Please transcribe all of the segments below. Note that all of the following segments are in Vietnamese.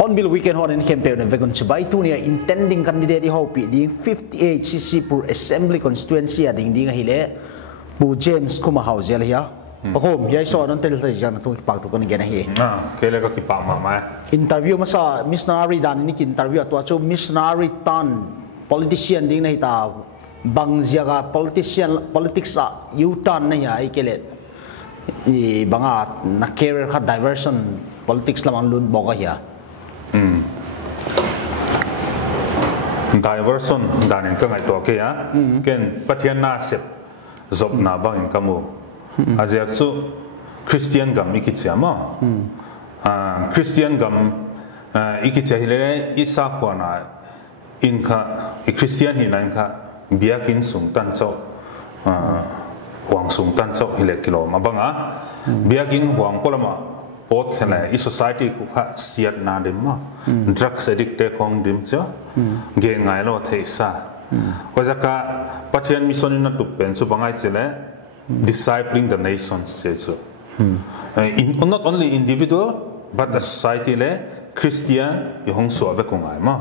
Hornbill weekend hon in campaign vegan chubai tunia intending candidate hopi ding 58 cc pur assembly constituency ding ding hile bu James kuma hausel ya pakom yai so non tel thai jan tu pak tu kan gena hi kele ka ki pa ma ma interview masa missionary dan ni interview tu achu missionary tan politician ding nei ta bang jaga politician politics u tan nei ai kele i banga na career kha diversion politics lamang lun boga ya diversion dan ka ngai to ke ya ken pathian na sep zob na bang in kamu azia chu Christian gam ikichia ma Christian gam ikichia hile isa kwana inka i Christian hinan ka biakin sung tan chau huang sung tan chau hile kilo ma banga biakin huang polama pot khela i society ku kha siat na dim ma drugs addicted khong dim cha ge ngai lo thei sa ko jaka pathian mission in tu pen chu bangai chele discipling the nations che chu not only individual but the society le Christian i hong so be ko ngai ma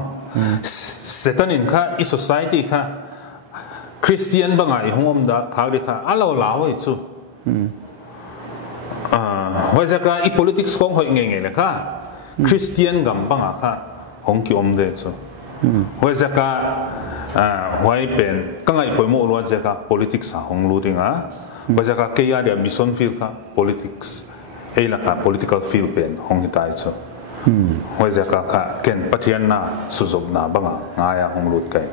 setan in kha i society kha Christian bangai hongom da kha ri kha alo law chu wajaka i politics kong hoi nge le kha Christian gam banga kha hong ki om de chu wajaka wai pen kangai poimo lo jaka politics ha hong lu ringa wajaka ke ya dia mission field kha politics e la kha political field pen hong hitai chu wajaka kha ken pathian na suzob na banga ngaya hong lut kai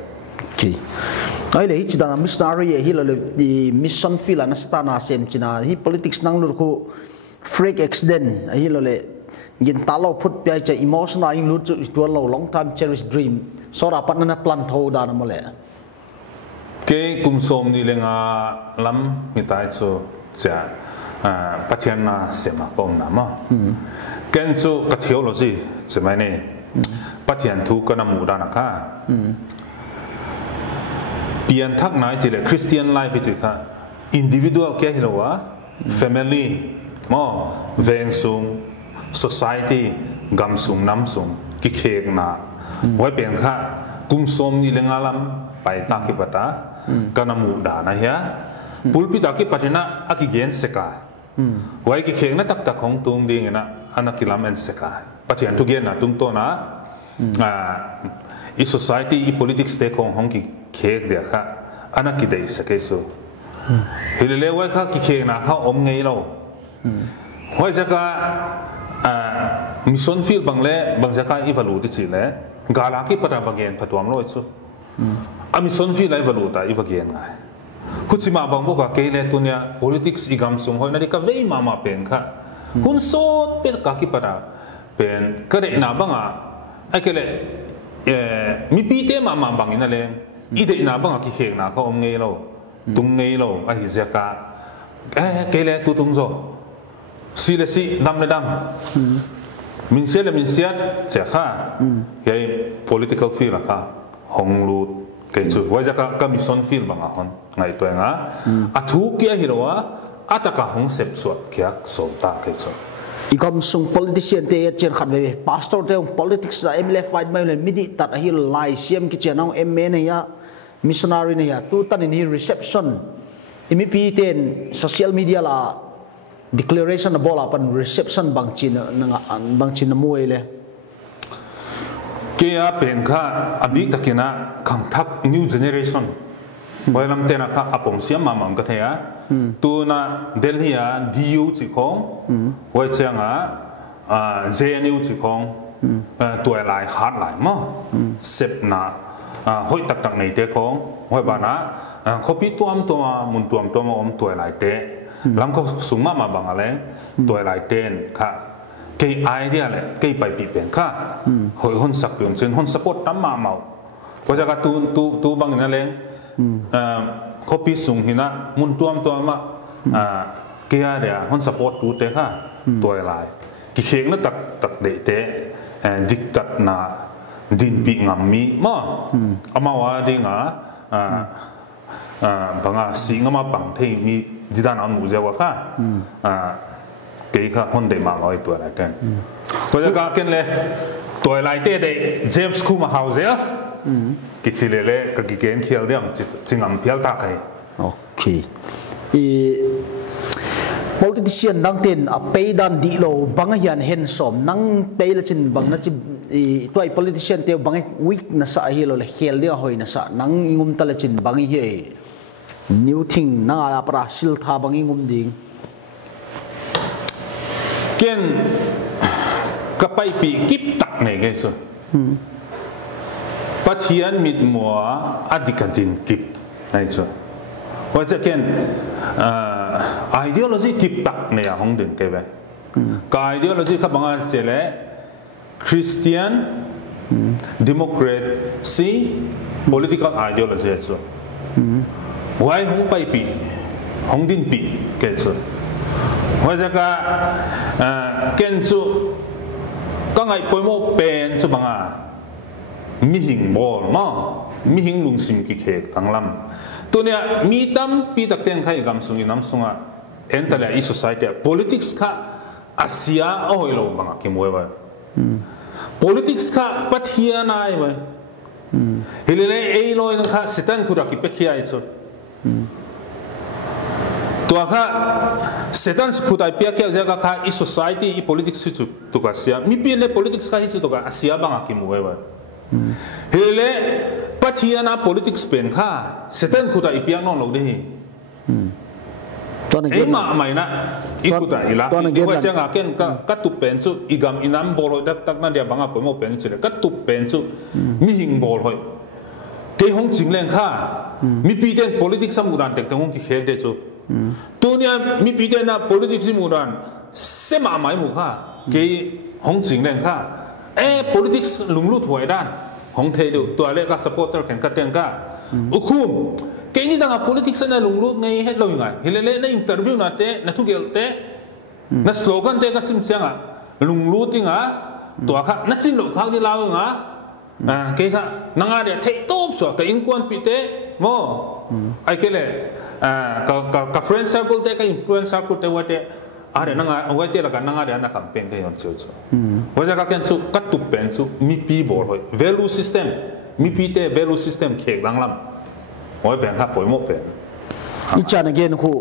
ki ai le hi chidana missionary hi le di mission field anastana sem china hi politics nang lur khu freak accident hi lo le gin talo phut pai cha emotional in lut to lo long time cherished dream so ra pat na plan tho da na male ke kum som ni lenga lam mi tai chu cha pathian na sema kom na ma ken chu ka theology chemai ne pathian thu kana mu da na kha pian thak nai chile Christian life chi kha individual ke hilowa family mo veng sung society gam sung nam sung ki khek na wai pen kha kum som ni lengalam pai ta ki pata kana mu da na ya pulpi ta ki patina aki gen seka wai ki khek na tak tak hong tung ding na anakilam en seka patian tu gen na tung to na i society i politics te kong hong ki khek de kha anaki dei sake so hilele wai kha ki khek na kha om ngei lo hoi jaka mission field bangle bang jaka evalu ti chi le gala ki pata bagen phatwam lo chu a mission field lai valu ta ivagen ngai kuchima bang bo ka kele tunya politics igam sung hoi na ri ka vei mama pen kha hun sot pe ka ki pata pen kare na banga akele mi pi te mama bang ina le ide na banga ki khek na ka om ngei lo tung ngei lo a hi jaka kele tu tung zo si le si dam le dam min se le min siat che kha ye political field kha hong lu ke chu wa jaka ka mission field banga hon ngai to nga a thu kia hirowa ataka hong sep suat kyak so ta ke chu igam sung politician te chen khat ve pastor te politics la mle fight mai le midi tat hi lai siam ki chen ang me ne ya missionary ne ya tu tan in hi reception mp ten social media la declaration na bola pan reception bang chin muai le ke a pen kha abi takina khang thak new generation boilam tena kha apom siam mamam ka thaya tu na delhi ya du chi khong hoi changa JNU จีของตัวลายฮาร์ดลายมั้งเสพน่ะห้อยตักในเตะของห้อยบ้านะเขาพิตัวมุนตัวมาตัวลายเตะหลังเขาสูงมาบางอะไรตัวลายเตนค่ะเกี่ยไอเดียเลยเกี่ยไปปีเป็นค่ะหอยหุ่นสักอย่างเช่นหุ่นสปอร์ตตั้มมาเมาเพราะฉะนั้นตัวบางนั่นเองเขาพิสูงหินะมุนตัวมาเกี่ยเดียหุ่นสปอร์ตตัวเตะค่ะตัวลายกิเชงนั่นตักเดเตะดิกตัดนาดินปีงามมีมั้งอามาว่าดีงะบางสิ่งมาบังที่มีดิดานอันมุเจ้าว่าค่ะเกี่ยค่ะคนเดมาเอาตัวอะไรกันเพราะฉะนั้นกันเลยตัวอะไรเตะเดเจมส์คูมาเฮาส์เนี่ยกิจเลยเลยก็กิเกนเขียวเดียมจิงอันเพียลตาใครโอเคpolitician nang tin a peidan di lo bang hian hen som nang peila chin bang na chi toy politician te bang weak na sa hi lo le khel dia hoi na sa nang ingum tala chin bang hi new thing na ala pra sil tha bang ingum ding ken ka pai pi kip tak ne ge so pathian mit mo adikatin kip nai soว่าจะเกินideology กิบตักเนี่ยห้องดึงเก็บไว้ก็ ideology ครับบางอันเจริญ Christian democracy political ideology ส่วนไว้ห้องไปปีห้องดินปีเกิดส่วนว่าจะก็เกินส่วนก็ไงปอยโมเป็นส่วนบางอันมีหิงบอลมั้งมีหิงลุงซิมกิเคกทั้งลำตัวเนี้ยมีตั้มปีตักเตียงใครกำสุงน้ำสุงอ่ะเอ็นแต่ละอี society politics ค่ะอาเซียโอ้ยเราบังกิมวยไว้ politics ค่ะปัทยานายไว้เฮเลเอโลยนั่งค่ะสิตันคุรักกิเปขี้ไอ้ชุดตัวค่ะสิตันคุรักเปียขี้ไอ้เจ้าค่ะอี society อี politics สุดตัวอาเซียมีเปียใน politics ค่ะที่สุดตัวอาเซียบังกิมวยไว้เฮเลปัจจัยนะ politics เป็นข้าเสด็จคุตาอีพีน้องเราได้เอ็มมาไม่นะอีคุตาอีละอีว่าจะงาเก่งก็ตุเป็นสุอีกำอีน้ำบอลเลยตักนั่นเดียบางอ่ะผมเอาเป็นสุเลยก็ตุเป็นสุมีหิงบอลเลยเที่ยงจริงแรงข้ามีปีเดน politics สมุดันแต่ห้องที่เขียนได้สุตัวเนี้ยมีปีเดนนะ politics สมุดันเสมาไม่หมู่ข้าเกี่ยห้องจริงแรงข้าpolitics ลุงลุดหวยด้านของเทดูตัวเล็กก็ supporter แข่งกันเองก็อุคุมเกี่ยนี่ต่างกับ politics นั่นลุงลุดไงให้เราอย่างไงเฮเลเล่ใน interview นั่นเต้นั่นทุกอย่างเต้นั่น slogan เต้ก็ซิมเชียงอ่ะลุงลุดจริงอ่ะตัวข้านั่นจริงหรอกข้าที่เราอย่างอ่ะเกี่ยข้านั่งอะไรเทตบสัวกับอินควันปีเต้โม่ไอ้เกี่ยเลยกับ friend circle เต้กับ influence circle เต้ว่าเต้ada nang awai tiada kan nang ada anak campaign teh yang cuci. Wajah kakek tu katup pen tu mipi bol hoi value system mipi te value system kek langlam. Awai pen kap poi mo pen. Ican again ku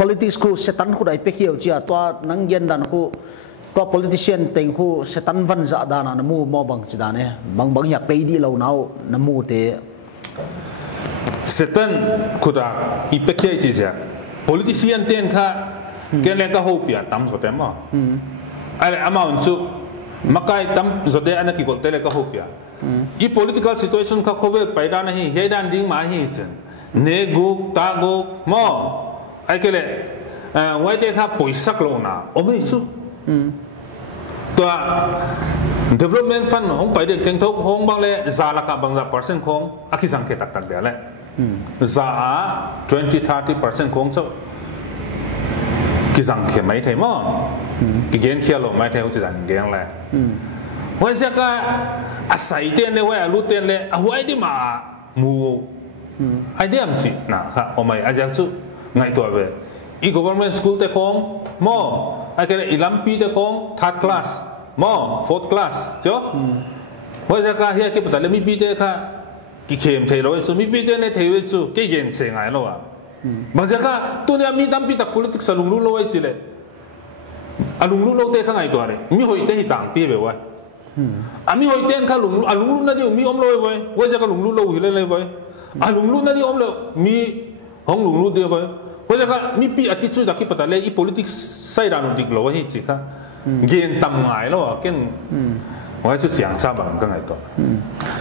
politics ku setan ku dai pekiau cia tua nang gen dan ku tua politician teng ku setan van za dana namu mo bang cidane bang ya pei di lau nau namu te. Setan ku dah ipekiau cia politician ten kaเกี่ยงก็หูเปียตั้มสุดเต็มอ่ะอะไรอามาอุ่นสุมาใกล้ตั้มสุดเดียอันนั้นกี่คนเตะก็หูเปียอี political situation เขาโควิดไปด้านนี้เฮียด้านดิ้งมาเฮียจันเนกุกตากุกมอไอ้เกี่ยไว้เด็กเขาป่วยสักโลน่ะโอ้ไม่สุตัว development fund ของไปเด็กเก่งทุกห้องบางเลยซาลักบาง%ของอาคิสังเกตตักเดียวเลยซา20-30% ของสุกิจังเขียนไม่ได้มั้งกิเกนเขียนลงไม่ได้เขาจะดันเกงเลยวันเสาร์อาศัยเตียนเลยว่ารู้เตียนเลยเอาไว้ที่มามูไอเดียมจีนะครับโอ้ไม่อาจจะสุไงตัวเว้ยอี government school เตะของมั้งไอ้แค่อีลัมปีเตะของ third class มั้ง fourth class จ้ะวันเสาร์เฮียคิดว่าแต่เลยมีปีเตะค่ะกิเข้มเทโลสุมีปีเตะเลยเทโลสุกิเกนเสียงไงล่ะบางทีก็ตัวนี้มีตั้มปีตัก politics ลุงลุโลไว้สิเลยลุงลุโลเตะข้างไงตัวเลยมีหอยเตะที่ต่างปีไปไว้มีหอยเตะข้างลุงลุนั่นที่มีอมโลไว้ไว้จะก็ลุงลุโลหิเลเลยไว้ลุงลุนั่นที่อมโลมีห้องลุงลุเดียวไว้ไว้จะก็มีปีอาทิตย์สุดที่ปัตตานี politics ใส่ด้านนู้นดิกโลไว้ที่สิค่ะ gen tam ngai lo ken wai chu siang sa bang ka ngai to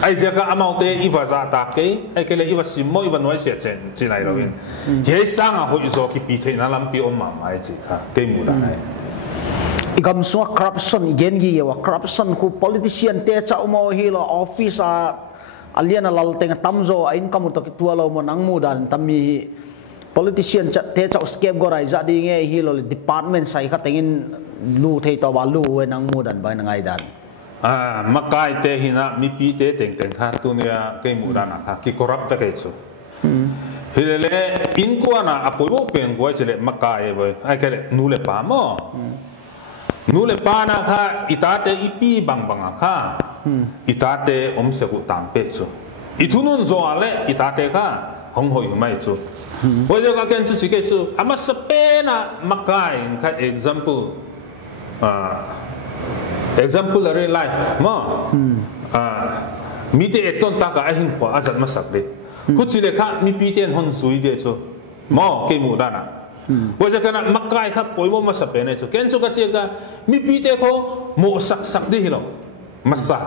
ai ja ka amau te iwa za ta ke ai ke le iwa sim mo iwa noi sia chen chi nai lo in ye sang a hoi zo ki pi the na lam pi om ma mai chi kha ke mu da nai igam so corruption igen gi wa corruption ku politician te cha mo hi lo office a alian lal teng tamzo a income to ki tualo mo nang mu dan tammi politician te cha scam go rai za di nge hi lo department sai kha tengin lu thei to ba lu we nang mu dan ba ngai dan makai te hina mi pi te teng teng kha tu nia ke mu dan kha ki corrupt ta ke chu hilele in ko na apoi bo pen go chele makai bo ai ke nu le pa mo nu le pa na kha itate ipi bang bang kha itate om se ku tam pe chu ithunun zo ale itate kha hong hoi mai chu bây giờ các anh chị cái chú, ama sepe na makai, cái example ở real life, mà, mi te eton ta cái anh hoa azat masak đi, hút chỉ để khác mi pi tiền hon suy đi chú, mà cái mù đana, bây giờ cái na makai khác bồi mo masepe này chú, cái anh chú cái gì cái mi pi tiền ko mo sak đi hiểu, masak.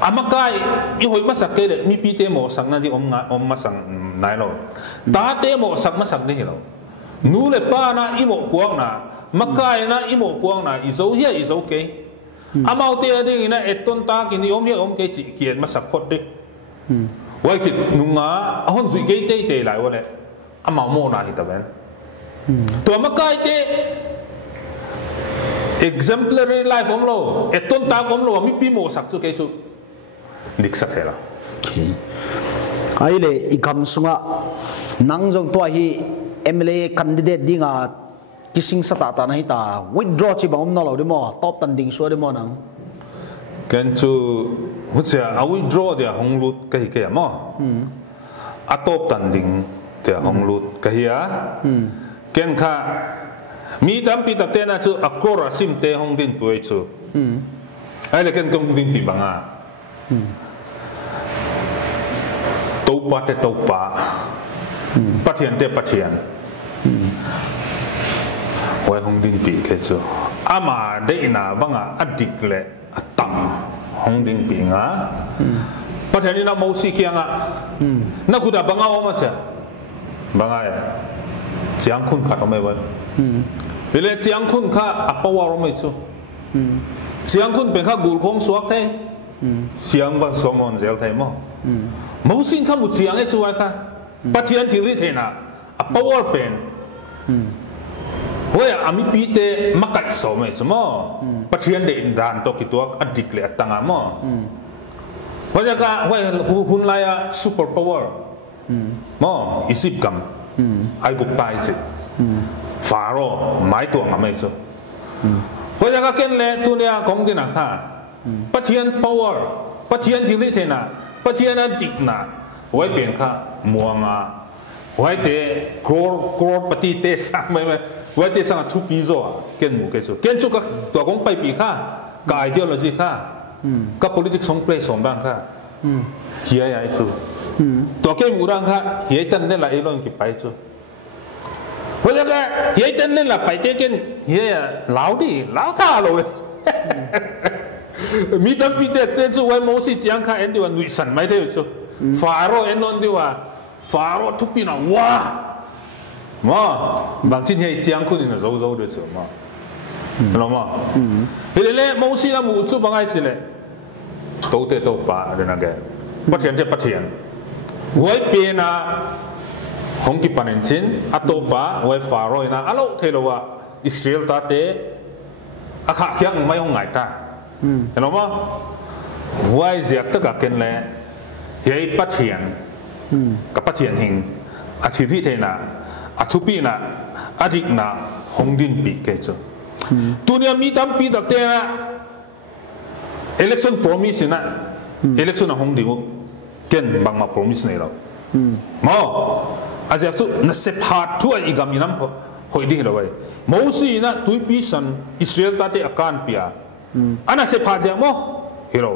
Amakai ihoi masak ke mi pi te mo sak na di om masak nai lo ta te mo sak masak ni lo nu le pa na imo puang na makai na imo puang na izo hia izo ke amau te ding na eton ta ki ni om hia om ke chi kian masak khot de wai ki nunga hon zui ke te lai wa le amau mo na hi ta ben to makai te exemplary life om lo eton ta om lo mi pi mo sak chu ke chu dik sa thela ai le igam sunga nang jong to hi MLA candidate dinga kising sa ta na hi ta withdraw chi bang om na lo de mo top tan ding so de mo nang ken chu hu cha a withdraw de hong lut kai ke mo a top tan ding te hong lut kai ya ken kha mi tam pi ta te na chu akora sim te hong din puai chu ai le ken tong din pi banga taupa te taupa pathian te pathian hoi hong din pi ke chu ama de ina banga adik le atam hong din pi nga pathian ina mo si kianga na kuda banga o ma cha banga ya chiang khun kha mai ba bele chiang khun kha apawa ro mai chu chiang khun ben kha gul khong suak the chiang ban somon zel thai mo mo sin kha mu chiang e chu ai kha pathian thi li the na a power pen hoya ami pi te makai so mai chu mo pathian de dan to ki tuak adik le atanga mo hoya ka hoi hun la ya super power mo isip kam ai buk pai chi pharo mai tuang mai chu hoya ka ken le tu nia kong din kha pathian power pathian thi li the na pathian adik na hoi pen kha muanga hoi te crore pati te sang mai hoi te sang thu pi zo ken mu ke chu ka to kong pai pi kha ka ideology kha ka politics song play som bang kha hiya ya chu to ke mu rang kha hiya tan ne la elon ki pai chu hoi ka hiya tan ne la pai te ken hiya lao di lao tha lo mi tam pi te chu wai mo si chiang kha en di wan nui san mai de chu faro en non di wa faro thu pi na wa ma bang chin hei chiang khun in zo zo de chu ma lo ma le mo si la mu chu bangai si le to te to pa de na ge pathian te pathian wai pe na hong ki panen chin atopa wai faro ina alo thelo wa Israel ta te akha kyang mai hong ngai ta lo ma wai ziak ta ka ken le hei pathian ka pathian hing a thiri the na a thupi na adik na hong din pi ke chu tunia mi tam pi dak te na election promise na election na hong dingu ken bang ma promise ne lo mo azak chu na se phat thu ai gam inam hoi di lo wai mo si na tui pi san Israel ta te akan pia ana se phat ja mo hero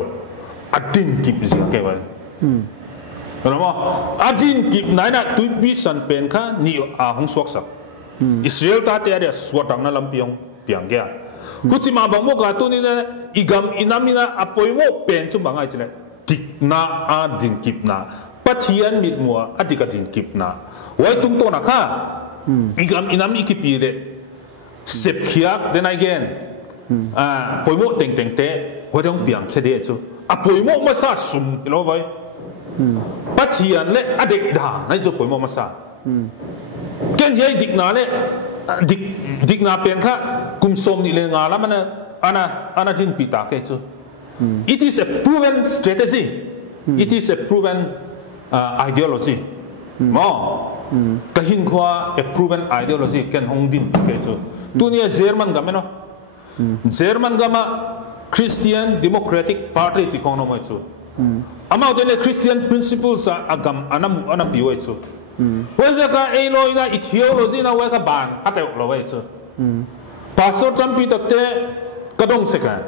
adin kip zi ke wai rồi mà adin kịp nãy nè tụi biết sẵn bên khác nhiều hong suộc sắc Israel ta thế đấy suốt đằng na làm piang piang kia กูจิมาบังโมกาตัวนี้นะอีกำอินามินะอภัยโมเป็นจุบังไงจีเลยดิกนาอาดินกิบนาปัจจัยมิดมัวอดิกดินกิบนาไว้ตุ้งตัวนักฮะอีกำอินามิกิปีเลยเสพขี้ยกเดนไอเกนปอยโมเต็งเต็งเตะไว้ต้องเบี่ยงแค่เดียวจูอภัยโมมาซาสุ่มเห็นไหมปัจจัยเละอดิกด่าในจูปอยโมมาซาเกณฑ์ยัยดิกนาเละดิกนาเป็นข้ากุมสมนี่เลยงาแล้วมันอันจินปีตาเกจู It is a proven strategy. It is a proven ideology. มอกะหินขวา a proven ideology เกณฑ์ฮงดินเกจูตัวนี้เยอรมันกันไหมเนาะเยอรมันกันมา Christian Democratic Party ที่ของเราไม่จูอามาเดี๋ยว Christian principles อ่ะกันอันนั้นบิวไว้จูว่าจะก็เอโลยนะ ideology นะว่าก็บานพัดเอาเราไว้จูPastor Trump itu teh kadang sekan.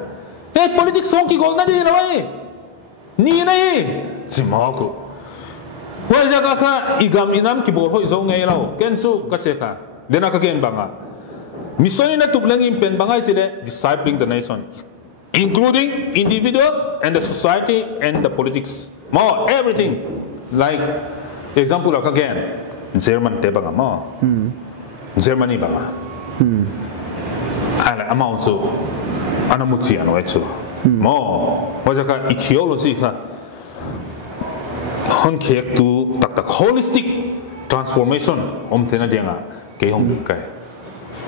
Politik song ki gol na di lawai. Ni nai. Cuma aku. Wajah kakak igam inam ki bol hoi zong ngai lau. Kensu kaceka. Dena kagen banga. Mission ini tu belang impen bangai cile discipling the nation, including individual and the society and the politics. More everything. Like example again. Jerman te banga mo. Germany banga. Ada amount tu, anak muci anu itu, mo, macam kan ideologi kan, hongkek tu tak holistic transformation, tena dia ngah, kehong bukai.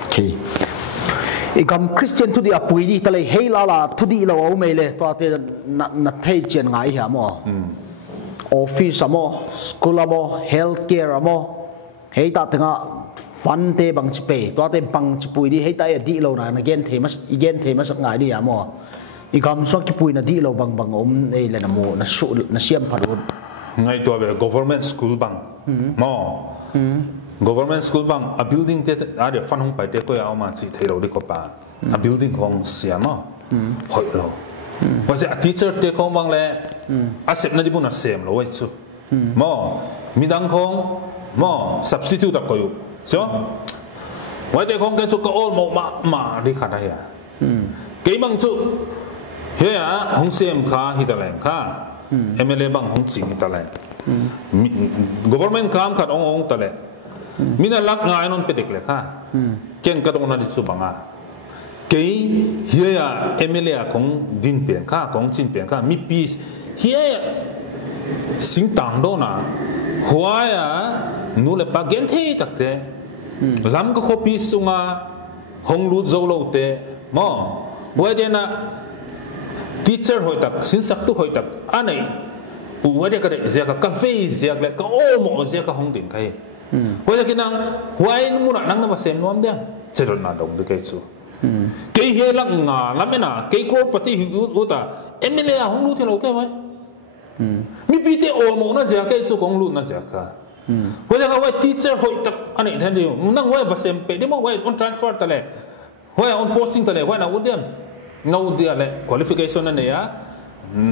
Okay. Ikam Christian tu dia apui di talai hei lala tu di lau au mele, tu ate na thei jen ngai ha mo, office amo, school amo, healthcare amo, hei tak tengahฟันเตบังจิเปตัวเตบังจิปุยดีให้ตายดีเรานะเกนเทมัสอีเกนเทมัสง่ายดีอะมออีกคำสอนจิปุยนะดีเราบังอมเอเลนะโมนะสุนะเสียมพัดอุดง่ายตัวแบบ government school บังมอ government school บังa building เตอะไรฟันหงไปเตก็เอามาจิเทเราดีกว่าป่ะ a building ของเสียมอหอยเราว่าจะ teacher เตของบังเลยอาเสพนั่นที่บุญอาเสมเราไว้สุมอมีดังของมอ substitute ตักก็อยู่ใช่ไหมวันเด็กของแกจุกก็โอ้หมกมาดีขนาดไหนกี่บางจุเฮียของเสียมข้าฮิตาแรงข้าMLA บางของจริงฮิตาแรง government ข้ามขัดองตะเลมีนั่นรักง่ายนนเป็นเด็กเลยข้าเจนกระดงนั่นที่สุบังอ่ะกี่เฮียMLA ของดินเปลี่ยนข้าของจินเปลี่ยนข้ามีปีเฮียสิ่งต่างโดนะหัวอ่ะนู่นเลยปากเกนที่ตักเตะลำก็คบปีสุงาหงรูดโจโลเตะมอวันเดียนะทีเชอร์หอยตักสินสักตุหอยตักอันไหนวันเดียก็ได้เสียกับกาแฟเสียกับก็โอ้หมอเสียกับห้องดิ่งใครวันเดียกินนังวันมุนักนังนั่งมาเสมน้อมเดียงเจริญนาดงด้วยกันสู้กี่เฮลักงาแล้วไม่น่ะกี่โคตรปฏิหิวตาMLAหงรูดที่เราแก้ไหมมีปีเตอโอ้หมอน่าเสียกับสู้ของรูดน่าเสียกับว่าจะเอาไว้ teacher หอยตักอันนี้แทนเดียวนั่งไว้ภาษาเปรย์ได้มั้งไว้ on transfer ตะเลยไว้ on posting ตะเลยไว้น่าอุดเดียนน่าอุดเดียเลย qualification นั่นเนี่ย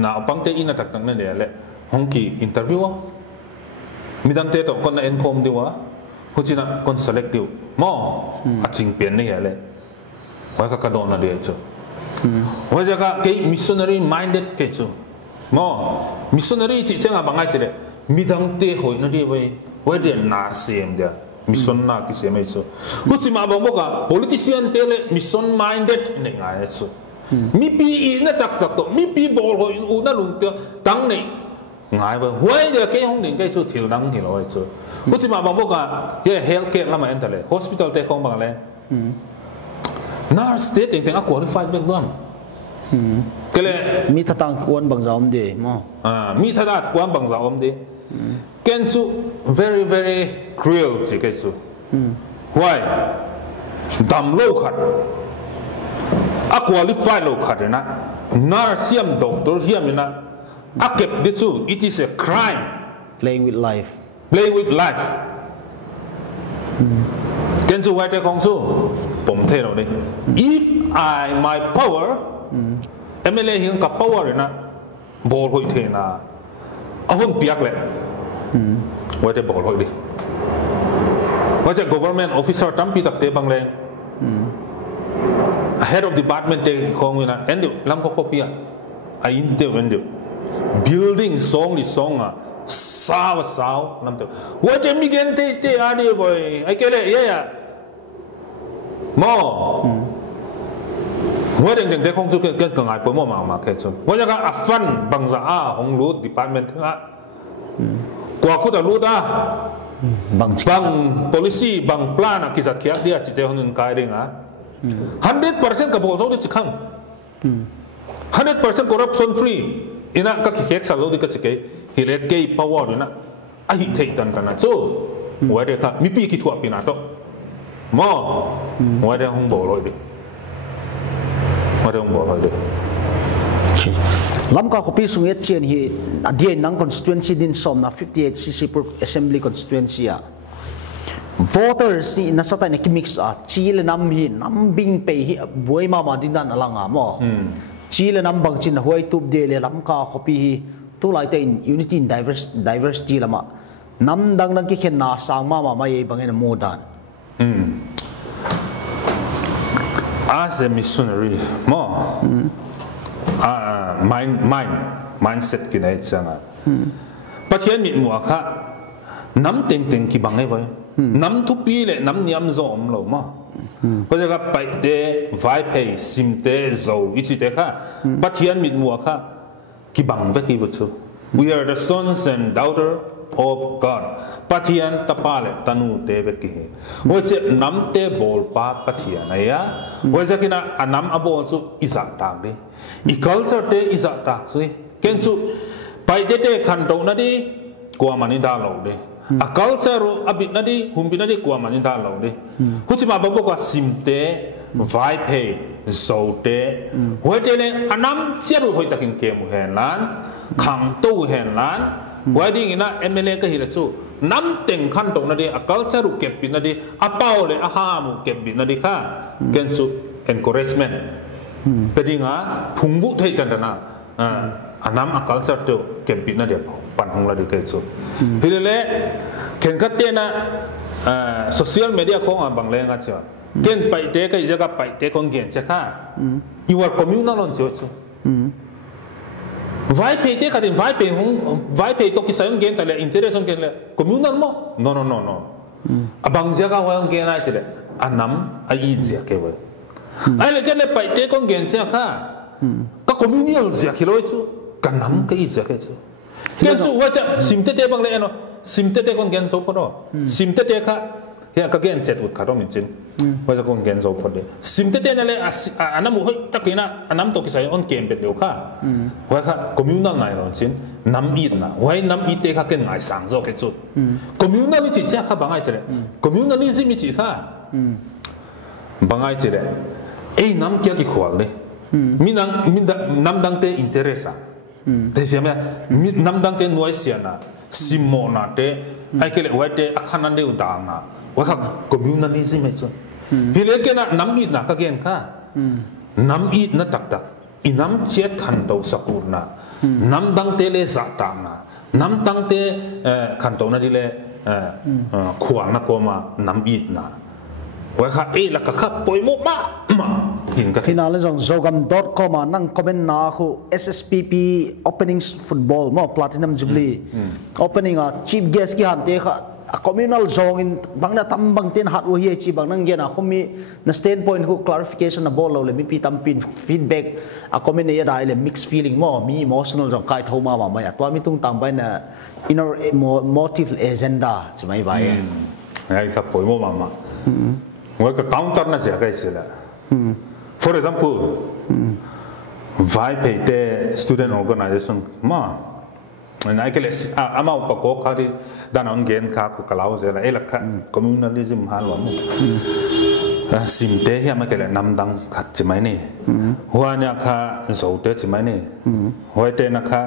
น่าปังเตอินตักตั้งนั่นเนี่ยเลยห้องกี่ interview มีดังเตะต่อคนน่ะ encom ดีวะหัวจีน่ะคน select ดีวมออาจริงเปลี่ยนนี่เลยไว้ก็กระโดดน่ะเดียวจ้ะไว้จะก็กี่ missionary minded กี่จ้ะมอ missionary จีเจ้าอ่ะบางไงจีเลยมีดังเตะหอยนั่นดีไว้ว่าเดี๋ยวน่าเสียมเดียวมิสซอนน่ากิเสียไม่สู้กูจิมาบอกว่า politician เตะเลยมิสซอน minded นี่ไงสู้มีปีอีน่ะตักตัวมีปีบอลหอยอูน่ะลุงเตะตั้งนี่ไงวะว่าเดี๋ยวแกห้องดิ่งแกสู้ถิ่นนั่งถิ่นเราไว้สู้กูจิมาบอกว่าเฮ้ healthcare ละมันเองแต่เลย hospital เตะของบางเลย nurse เตะแต่งๆอ่ะ qualified เป็นบ้างก็เลยมีท่าทางกวนบางจอมดีมั้งมีท่าทางกวนบางจอมดีกันสู้ very very cruel จีกันสู้ why ดำโลขัดอะqualified โลขัดนะ nurse เสียม doctor เสียมนะอะเก็บดิสู้ it is a crime playing with life กันสู้ไว้แต่ของสู้ผมเท่เราเลย if I my power MLA เห็นกับ power เลยนะบอลหอยเทนะเอาหุ่นเปียกเลยไว้แต่บอลหอยดิว่าจะ government officer ตั้มปีตักเตะบางแรง head of department te khong na endu lam ko copy a in te endu building song li song a sao lam te what em again te ani voi ai kele ya mo what deng te khong chu ke ngai po mo ma ke chu wa ja a fan bang za a hong lu department nga kwa khu da lu da bang policy bang plan a kisat kya dia chite honun kai ringa 100% ka bolso di chikhang 100% corruption free ina ka khek salo di ka chike hile ke power na a hi thei tan kana chu wa de ka mi pi ki thua pi na to mo wa de hong bo loi de wa de hong bo loi de lam ka copy sung yet chen hi adie nang constituency din som na 58 cc per assembly constituency a voters si nasata ne kimix a chile nam hi nam bing pe hi boi ma din dan alanga mo chile nam bang chin hoi tup de le lam ka copy hi tu lai te in unity in diversity lama nam dang nang ki khen na sang ma ye bangena mo dan as a missionary mo mindset ki nai changa pathian mi mu kha nam teng ki bangai bai nam thu pi le nam niam zo om lo ma ko ja pai te vai pe sim te zo ichi te kha pathian mi mu kha ki bang ve ki bu chu we are the sons and daughter of God pathian tapale tanu te ve ki ho che nam te bol pa pathian aya ho ja kina anam abo chu izak tak de I culture te izak tak sui ken chu pai te khan do na di kwa mani da lo de a culture ro abit na di humbi na di kwa mani da lo de hu chi ma ba ko sim te vai pe so te ho te le anam che ru hoi takin ke mu hen lan khang tu hen lan wa di ina MLA ka hi la chu nam teng khan do na di a culture ru ke pin na di a pau le a ha mu ke bin na di kha ken chu encouragement pedinga phungbu thei tan na anam a culture to kempin na dia pan hong la de ke chu hilele ken ka te na social media ko ang bang le nga cha ken pai te ka jaga pai te kon gen cha kha you are communal on chu vai pe te ka din vai pe to ki sa gen ta le interest on gen le communal mo no abang jaga wa gen na che le anam a i ja ke wa ai le ken le pai te kon gen cha kha ka communal ja ki loi chu ka nam ka i ja ke chu ken chu wa cha sim te bang le no sim te kon gen so ko no sim te kha ya ka gen chet ut kha ro min chin wa cha kon gen so ko de sim te na le anam hoi takina anam to ki sai on kem bet le kha wa kha communal nai ro chin nam i na wa nam i te kha ken ngai sang zo ke chu communal ni chi cha kha bangai che le communalism ni chi kha bangai che le ei nam kya ki khwal le minang nam dang te interesa te siamya nam dang te noi siana simona te ai kele wa te akhanan de udang na wa kha communalism me chu hile ke na nam i na ka gen kha nam i na tak inam chet khan do sakur na nam dang te le za ta na nam dang te khan to na di le khwal na ko ma nam i na wa kha e la ka kha poi mo ma Final zong zogam.com nang comment na khu SSPP openings football mo platinum jubilee opening a chief guest ki han te kha a communal zong in bangna tambang ten hat wo hi chi bang nang gena khomi na standpoint ku clarification na ball lo le mi pi tampin feedback a comment ya dai le mixed feeling mo mi emotional zong kai thoma ma ya twa mi tung tang bai na inner motive agenda chmai bai ai kha poi mo ma wa ka counter na ja kai sila for example vai pe te student organization ma na ke le ama pa ko kha di dan on gen kha ku kalau je la ela kha communalism ha lo mo sim te ya ma ke le nam dang khat chi mai ni hua nya kha zo te chi mai ni hoi te na kha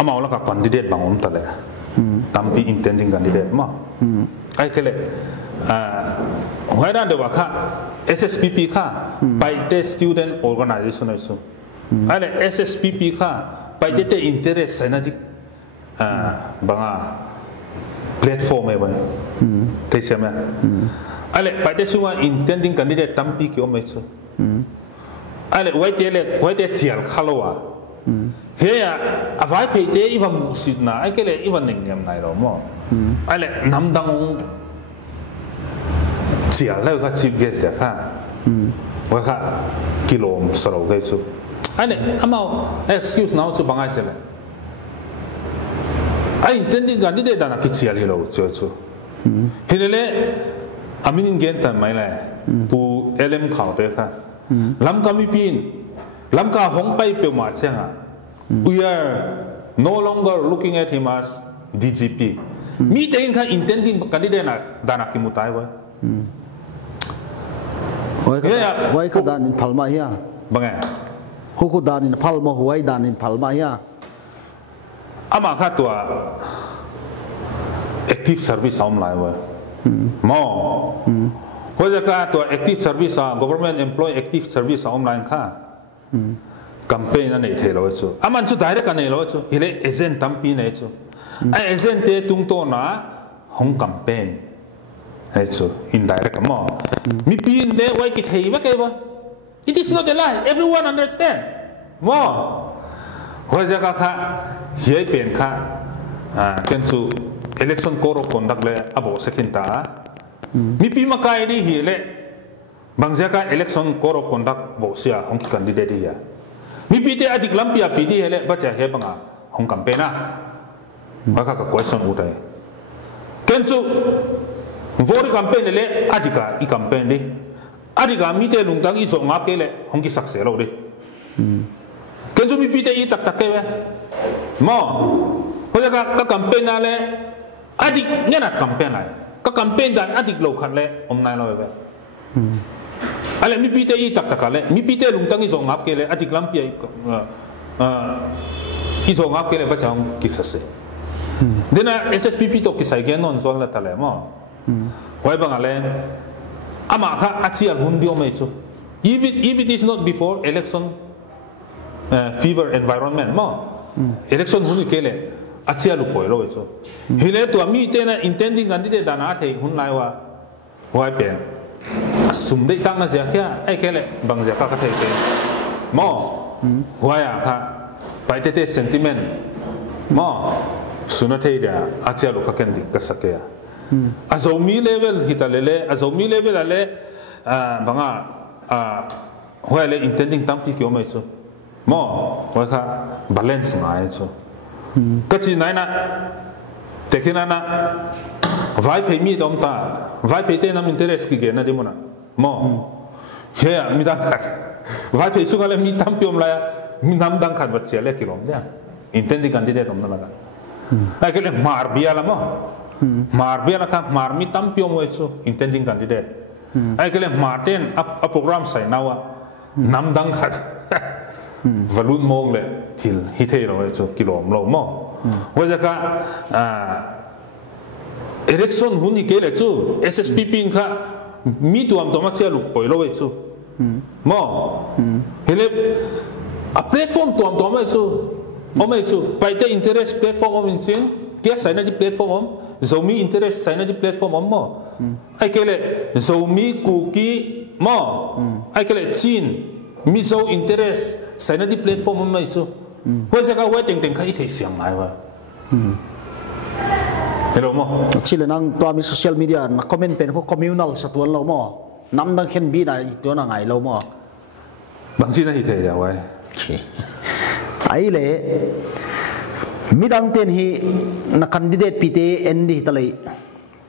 ama la ka candidate bang om ta le tampi intending candidate ma ai ke le Why don't they SSPP ka by the student organization also. Ale SSPP ka by the interest na di banga platform e ba. Te siya ale pai te sunga intending candidate tampi ki omai chu ale wai te chial khalowa he ya avai phei te iwa musit na ai kele iwa ning niam nai ro mo ale namdang chial la ka chief guest ya kha wa kha kilom saro ge chu ale amao excuse now chu bangai chele ai intending candidate dana ki chial hilo chu chu hinele amin gen tan mai la pu lm khau te kha lam ka mi pin lam ka hong pai pe ma chenga we are no longer looking at him as DGP mi te kha intending candidate na dana ki mutai wa wai ka dan in phalma ya bangai huku dan in phalma huai dan in phalma ya ama kha tua active service om lai wa mo ho ja ka tua active service government employee active service online kha campaign na nei the lo chu aman chu direct ka nei lo chu hile agent tampi nei chu ai agent te tung to na hong campaign hai chu indirect mo mi pin de wai ki thei wa ke wa it is not a lie everyone understand mo ho ja ka kha hiai pen kha ken chu election code of conduct le abo second ta mi pi makai di hi le bangja ka election code of conduct bo sia ong candidate ya mi pi te adik lampia pi di hele bacha he banga hong campaign na baka ka question utai ken chu vote campaign le adika I campaign di adika mi te lungtang I so ngap ke le hong ki success lo di ken chu mi pi te I tak tak ke we mo ho ja ka campaign na le adik ngenat campaign lai ka campaign dan adik lo khan le om nai lo we ale mi pi te I tak tak le mi pi te lungtang I so ngap ke le adik lampia I so ngap ke le ba chang ki success dena SSPP to ki sai gen non zol la tale mo wai bang ale ama kha achi al hun dio mai chu if it is not before election fever environment mo election hun ke le achi alu poi lo chu hile to mi te na intending candidate dana thei hun lai wa wai pen asum dei tang na sia kya ai ke le bang ja ka thei pe mo wai a kha pai te sentiment mo sunatei dia achi alu ka ken dik ka sakya azomi level hitalele azomi level ale banga wai le intending tampi ki omai chu mo wai kha balance ngai chu kachi nai na tekina na vai pe mi dom ta vai pe te nam interest ki ge na di mona mo he mi da khat vai pe su ga le mi tampi om la mi nam dang khat bachche le ki rom dia intending candidate om na laga ai ke le mar bia la mo mar bia la ka mar mi tampi om we chu intending candidate ai ke le martin a program sai nawa nam dang khat valut mong le til hi thei lo chu kilom lo mo wa ja ka election huni ke le chu SSPP kha mi tuam to ma chia lu poi lo we chu mo hele a platform tuam to ma chu omai chu pai te interest platform om in chin ke sai na di platform zomi interest sai na di platform om mo ai ke le zomi ku ki mo ai ke le chin mi zo interest sai na di platform mai chu ho ja ka wa teng teng kha I thei siang ngai wa hello mo chile nang to mi social media na comment pen ko communal satwan lo mo nam dang khen bi na to na ngai lo mo bang chi na hi thei ya wa ai le midang ten hi na candidate pite endi talai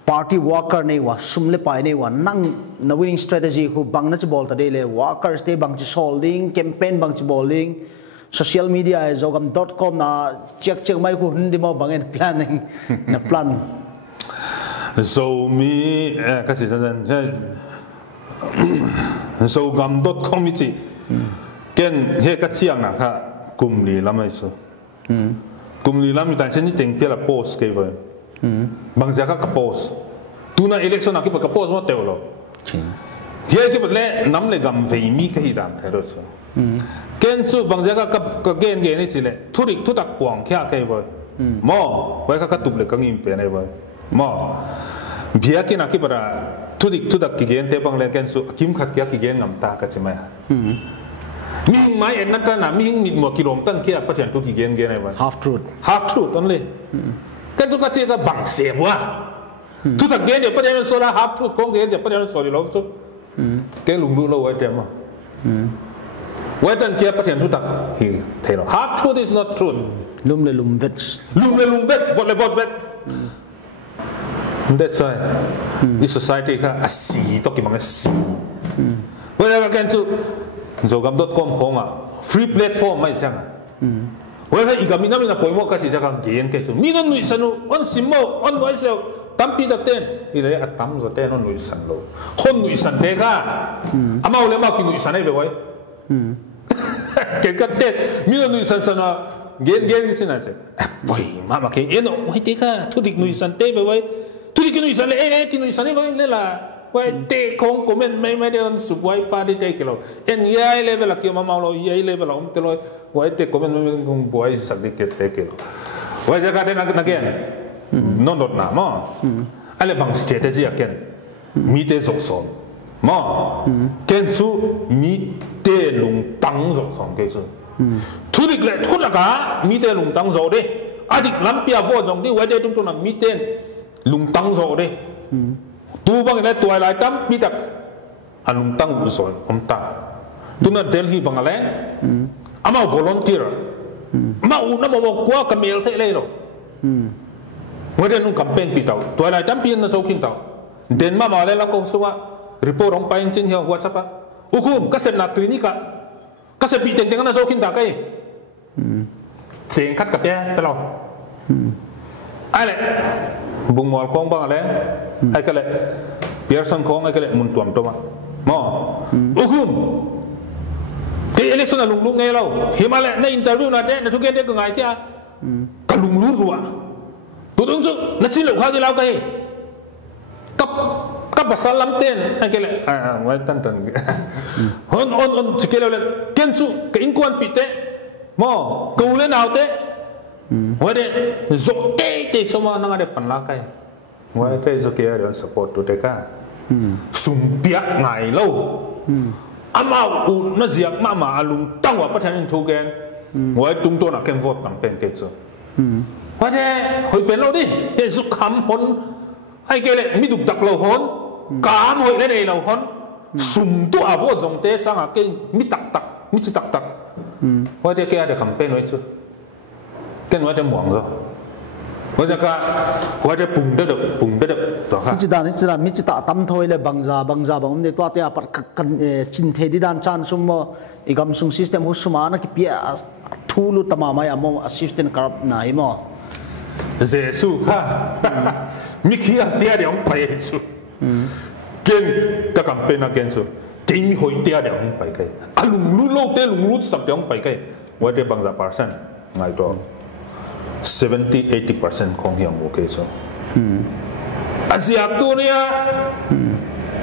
party worker nei wa sumle pai nei wa nang na winning strategy khu bang na bol ta de le workers te bang chi solding campaign bang chi bowling social media zogam.com na check mai khu hindi mo bangen planning na plan so mi ka chi san zogam.com mi chi ken he ka chiang na kha kum li lamai chu kum li lam ta chen ni teng pela post ke ba bang ja ka post tu na election na ki pa post mo teo lo ye ki le nam le gam ve mi ka hi dam thero chu ken chu bang ja ka gen ge ni chi le thurik thu tak puang kya ke ba mo wai ka tup le ka ngim pe nei ba mo biar kita nak kira tudak kigen tebang leken su kim khat kia kigen ngam ta ka cima ming mai en nata na ming mit mo kilom tan kia patian tu kigen gen ai half truth only kan su ka che ka bang se wa tudak gen dia patian so la half truth kong gen dia patian so di lo su ke lung du lo wai tem ma wai tan kia patian tudak hi thei lo half truth is not truth lum le lum vet vot le vot vet that's why this society ka asi to ki mang asi wala ka kan chu jogam.com khonga free platform mai changa wala igami na mina poimo ka chi jaka gen ke chu mina nui sanu on simmo on voice tampi da ten ile atam zo ten on nui san lo khon nui san te ka amau le ma ki nui san ai ve wai ke ka te mina nui san sana gen sin ase boy mama ke eno wai te ka thu dik nui san te ve wai tu di kinu isan le kinu isan le la wai te kong comment mai de on subwai pa de te kilo en yai level ki ma malo yai level om te lo wai te comment mai kong boy sak de te kilo wai jaga de na gen non not na mo ale bang strategy aken mi te so so mo ken su mi te lung tang so so ke su tu dik le tu la ka mi te lung tang so de adik lampia vo jong di wai de tung na mi ten lung tang zo de tu bang ne tuai lai tam pi tak an lung tang bu so om ta tu na Delhi bangale ama volunteer ma u na mo kwa kamel the le lo wede nung campaign pi tau tuai lai tam pi na so kin tau den ma le la ko suwa report ong pain chin hiao whatsapp a ukum ka set na klinika ka set pi teng teng na so kin ta kai cheng khat ka pe ta lo ai le bung mol khong bang ale ai kale pier sang khong ai kale mun tuam to ma mo ukum te election lung lung ngai lo himale na interview na te na thuken te ko ngai tia ka lung lu ruwa tu tung chu na chin lo kha ki lao kai kap basalam ten ai kale wai tan on chikelo le ken chu ka inkwan pi te mo ku le naw te wade zoke te soma nang ada panlakai wade zoke ada support tu teka sumpiak ngai lo amau u na ziak mama alung tangwa pathanin thugen wai tung to na ken vote campaign te chu wade hoi pen lo di he zu kham hon ai kele mi duk dak lo hon kam hoi le dei lo hon sum tu a vote jong te sanga ke mi tak mi chi tak wade ke ada campaign wai chu ken wade muang zo wajah ka wade pung de to ka mi ci ta tam thoi le bangza bang ne to te apar kan chin the di dan chan sum igam sung system hu suma na ki pia thulu tamama ya mo assistant karap na hi mo jesu ha mi khia tia de ong pai chu ken ka campaign against chu ting hoi tia de ong pai kai alung lu lo te lung lu sak de ong pai kai wade bangza person ngai to 70-80%ของเฮียงโอเคจ้ะอาเซียตัวเนี้ย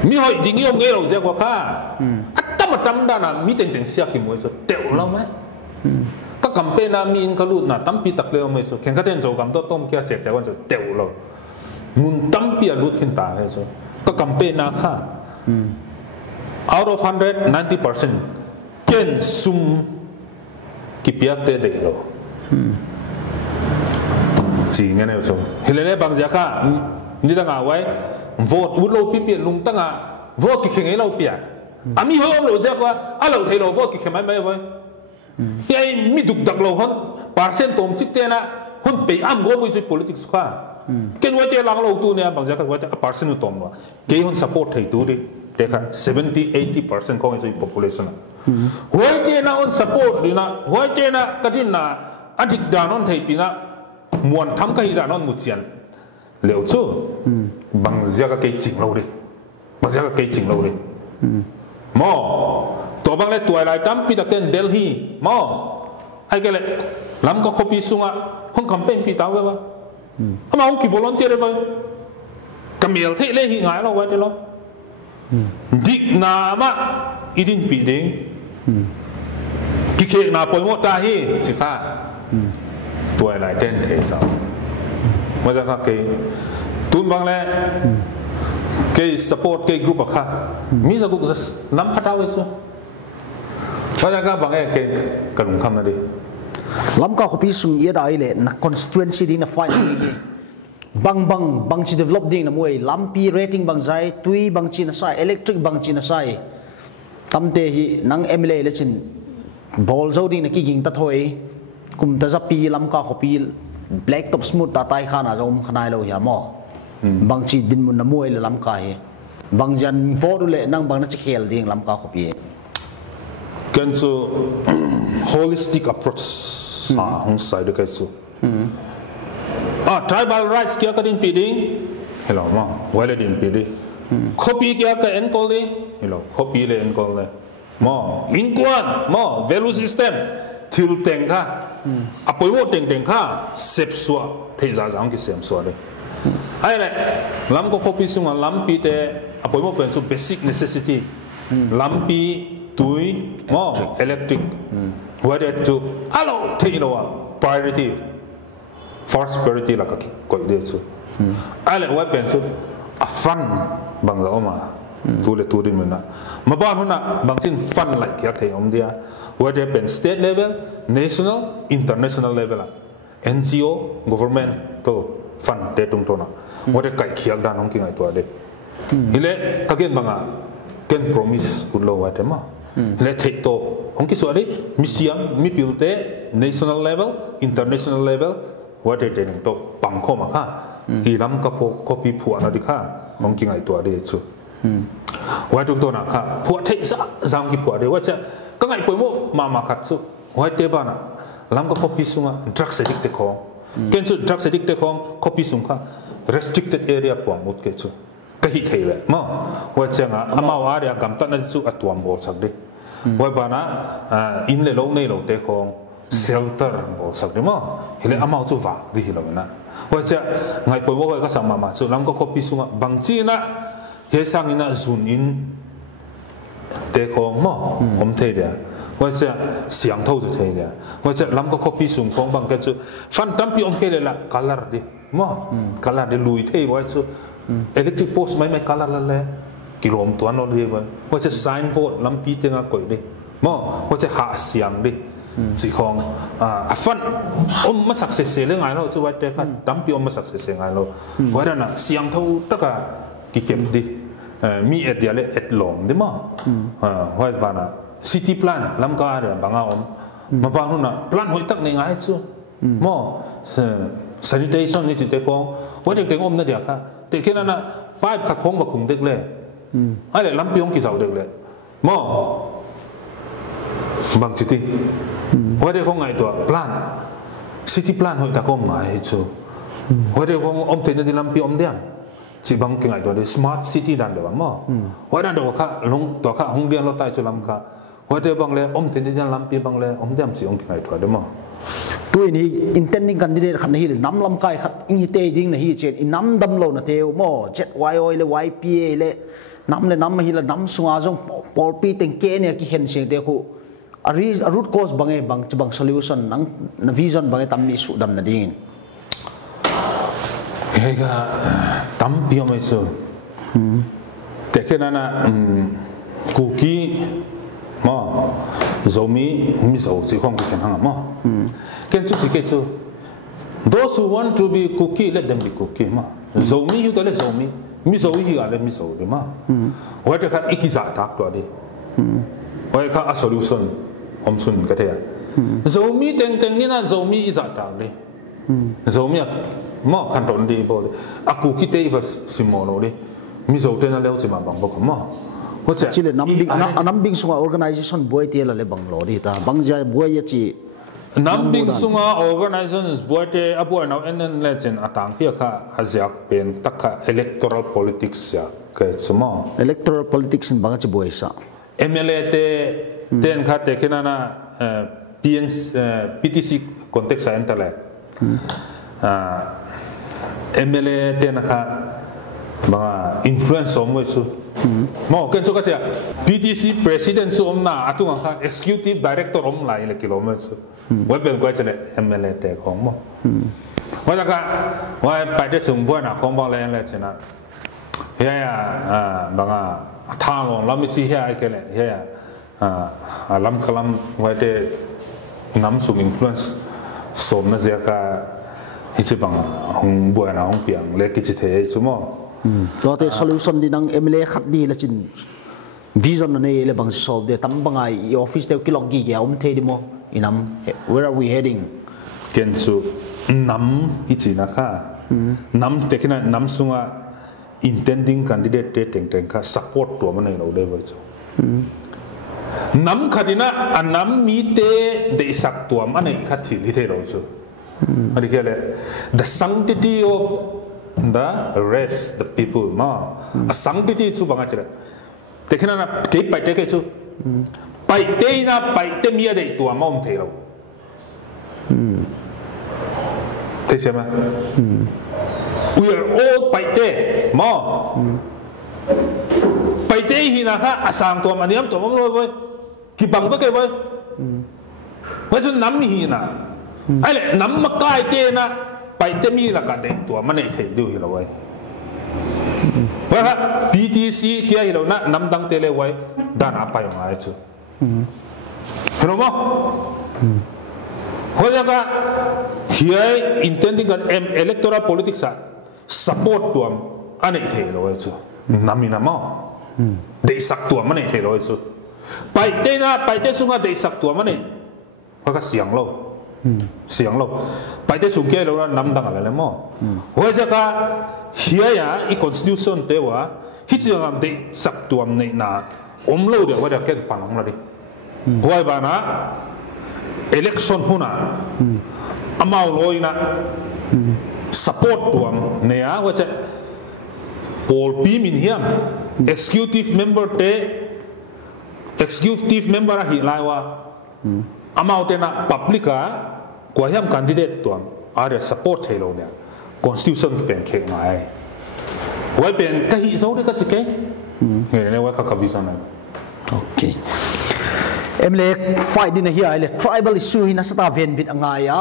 มีหอยดิ้งยมเงี้ยเราเสียกว่าข้าอัตมาตั้มด้านะมีเต็งเสียกี่มวยจ้ะเต๋อเราไหมก็กำเป็นนามีนกระลุดนะตั้มปีตักเลยมวยจ้ะแข่งขันเต้นโจกำต้มเกี่ยเจ็บใจวันจ้ะเต๋อเรามุนตั้มปีลุดขึ้นตาเลยจ้ะก็กำเป็นนาข้า out of 100 90% เกณฑ์ซุ่มกี่ปีเตะเด็กเราจริงไงเนี่ยจ้ะเฮเลเล่บางจากข้านี่ตั้งเอาไว้โหวตวุ้นเราปีลงตั้งอ่ะโหวตกี่เข่งให้เราเปียอามีเขาเราเสียกว่าเราเทเราโหวตกี่เข่งไม่ไว้ยัยมีดุกดักเราคนปาร์เซนต์ตมจิตเตนะคนไปอ้ำก็ไปช่วย politics ข้าเกินไว้เจ้าหลังเราตัวเนี่ยบางจากว่าจะปาร์เซนต์ตมว่าเกี่ยคน support ให้ตัวดิเด็ก70-80% ของไอ้ population หัวเจ้าน่ะคน support ดีนะหัวเจ้าน่ะกระดิ่งน่ะอดีตดานนไทยปีน่ะมวนทำกันดานนมุจยันเหลวจู่บางจากก็เกี่ยจริงเราดิบางจากก็เกี่ยจริงเราดิมอตัวบางเลยตัวอะไรตั้มปีตะเต้นเดลฮีมอไอ้แกเลยล้ำก็คบปีสุงอ่ะห้องคำเป็นปีตาวไว้วะทำไมห้องกี่วอลเนเทียร์เลยกำเมลเทเล่หิงายเราไว้ได้หรอดิกนามะอีดินปีเด้งกิเคนาปอยโมตาฮีสิค่ะตัวอะไรเต้นเทเราเมื่อจะก็เกี่ย tun bang le cái support cái group à mi sa group nắm phát áo eso cho ra các bằng cái cần không đi lắm cả copy sung ye dai le na constituency ding na fight bang chi develop ding na muai lampi rating bang zai tui bang chi na sai electric bang chi na sai tamte hi nang MLA le chin ball zo ding na ki ging ta thoi kum ta zapi lam ka copy black top smooth ta tai khana zom khanai lo ya mo bang chi din mun na muai le lam ka hi bang jan vo du le nang bang na chi khel ding lam ka copy can so holistic approach hong sai de kai so tribal rights kia ka din piding hello ma wala din piding copy kia ka en call di hello copy le en call le mo in kwan mo value system til teng kha apoi wo teng kha sep suwa thei za jang ki sem suwa le ai le lam ko copy sunga lam pi te apoi mo pen su basic necessity lam pi tui mo electric whether to hello thei lo priority first priority la ka ko de su ale wa pen su a fun bang za oma tu le tu din na ma ba huna bang sin fun like ya thei om dia whether pen state level national international level NGO government to fun de tung to na whether kai khiak dan hong ki ngai to de ile ka gen banga ken promise ku lo wa te ma le thei to hong ki so de misiam mi pilte national level international levelว่าเด็กๆตัวปังเข้ามาค่ะฮีรัมกับพวกคบีผัวนั่นดิค่ะมองกิ่งไอตัวเดียวชุว่าตรงตัวน่ะค่ะผัวเทศะจังกี่ผัวเดียวว่าจะก็ไงป่วยมั่วมาขัดสุว่าเตบ้าน่ะรัมกับคบีสุงะ drugs addict เด็กของเกินสุด drugs addict เด็กของคบีสุงค่ะ restricted area ปวงหมดเกินสุก็หิเทเลยมั้งว่าจะงะอามาว่าเรียกำตันนั่นสุอัตวมโบสักดิว่าบ้าน่ะอินเลโลในโลเด็กของshelter บอกสักนิดมั้งเห็นเลยอามาจู่ว่าดีเหรอนะว่าจะไงป่วยว่าก็สามารถส่วนเราก็คบพิสุงะบางทีนะเฮสังอินะซุนอินเด็กของมั้งผมเทียว่าจะเสียงเท่าจะเทียว่าจะเราก็คบพิสุงของบางก็จะฟันตั้มปีอมเคเลยละคัลลาร์ดิมั้งคัลลาร์ดิลุยเทียว่าจะelectric post ไม่คัลลาร์เลยกิโลมตัวนนเดียวว่าจะ sign board ลำปีเตียงก่อยดิมั้งว่าจะหาเสียงดิจีของฟันมาสักเสียเรื่องไงเราจะว่าแต่กันตั้มปีมาสักเสียไงเราว่าแต่น่ะเสียงเท่าตะกะกิเก็บดิมีเดียร์เลยลมดิมั้งว่าแต่น่ะ city plan ลำกาเนี่ยบางอ่ะมาบางนู่นน่ะ plan หัวตั้งในไงจู่มั้ง sanitation นี่จีเด็กของว่าเด็กนั่นเดียวค่ะแต่แค่นั้นน่ะป้ายขัดของแบบคุมเด็กเลยอะไรลำปีกี่เสาเด็กเลยมั้งบางจิตว่าเด็กของไงตัว plan city plan หัวตะก้มไงจู่ว่าเด็กของอมเทนดิลำปีอมเดียมจีบางกี่ไงตัวเด็ก smart city ดันเดี๋ยวมั้งว่าดันเดี๋ยวข้าลงตัวข้าห้องเรียนเราใต้จุลำข้าว่าเด็กบางเลยอมเทนดิลำปีบางเลยอมเดียมจีองกี่ไงตัวเดี๋ยวมั้งตัวนี้ intending candidate ขันนี้น้ำลำไก่ขัดอินฮิเตดิ้งนะฮีเจนน้ำดำโลนะเทวมั้ง jet YO เลย YPA เลยน้ำเลยน้ำมาฮีละน้ำสงอาจงปอลปีเต็งเกเนี่ยกี่เห็นเสียงเด็กคู่root cause bang solution nang vision bang tam mi su dam na din hega tam pio mai so te kena na cookie ma zomi mi zo chi khong ken hanga ma ken chu chi ke chu those who want to be cookie let them be cookie ma zomi yu to le zomi mi zo hi ga le mi zo de ma wa te kha ikiza tak to de wa kha a solution om sun ka the zomi teng ni na zomi iza tak de zomi ma khan ton di bo le a cookie te va simono de mi zo te na le chi ma bang bo ma wa cha chi le nam bing sunga organization boy te la le bang lo di ta bang ja boy ya chi nam bing sunga organizations boy te abo na en legend atang pia kha azyak pen takha electoral politics ya ke chuma electoral politics in bang chi boy sa MLA te ten kha te kena na PTC context sa entale MLA te na kha mga influence om chu mo ken chu ka cha PTC president chu om na atung kha executive director om lai le kilometer chu wa ben kwa chale MLA te khong mo ว่าจะก็ว่าไปที่สุ่มบ้านนะของบางแรงเลยใช่ไหมเฮียบางทางเราไม่ชี้เฮียไอ้แกเลยเฮียล้ำคลำไว้ที่น้ำสูงอิมโฟเรนซ์สมนั่นเสียก็ฮิจิบังหงบัวนะหงเปียงเล็กกิจเทชั่วโมงตัวที่ solution ที่นั่ง MLA ขัดดีละจิน vision นั่นเองเลยบางส่วนเดี๋ยวตั้มบางไอ้ office เดี๋ยวกิโลกี่เกี่ยวมันเทดิโมอินำ where are we heading เกินจูน้ำฮิจินะคะน้ำแต่ขณะน้ำสุงะ intending candidate เต็งๆค่ะ support ตัวมันเองเราได้ไว้จูน้ำขัดนะอันน้ำมีเตได้สักตัวมันเองขัดที่ลิเทเราจูอะไรกันเลย the sanctity of the rest the people มา a sanctity จูบางอย่างแต่ขณะนั้นเก็บไปเตะแค่จูไปเตะนะไปเตะมีอะไรตัวมันเทเราเทใช่ไหม we are all ไปเตะมาไปเตะหินะค่ะอาสามตัวมันเนี่ยตัวมันเลยเว้ยกี่บังก็เก็บไว้เพราะฉะนั้นน้ำหินะไอ้เลยน้ำมาใกล้เตะนะไปเตะมีละกันเด็กตัวมันเนี่ยเทดูหิเราไว้เพราะฮะ BTC เกี่ยหิเรานะน้ำดังเตะเลยไว้ด้านอะไรไปมาไอ้จู่เห็นไหมเพราะฉะนั้นเฮีย intending กัน electoral politics อะ support ตัวอันนี้เทเราไว้จู่น้ำมีน้ำมั้งได้สักตัวมันเนี่ยเทเราไว้จู่ไปเตะนะไปเตะสุงะได้สักตัวมันเนี่ยเพราะก็เสียงเราไปเตะสุงเกี่ยเราน้ำดังอะไรเลยมั้งเพราะฉะนั้นเฮียอี constitution เตว่าฮิจิงามได้สักตัวมันเนี่ยนะเราเดี๋ยวว่าจะเกิดปัญหาอะไรหัวบ้านะ election หุ่นนะอามาลอยนะ support ตัวเนี่ยว่าจะ Paul P. Minhiam executive member เต executive member หิลายว่าอามาเตนะ public อะกว่าเฮียม candidate ตัวอะไร support ให้เราเนี่ย constitution เป็นเข่งไงไว้เป็นกะฮิโซได้ก็จะเก่งเนี่ยว่าเขาวิจารณ์โอเคMLA fight din hi ai le tribal issue hi na sata ven bit angaya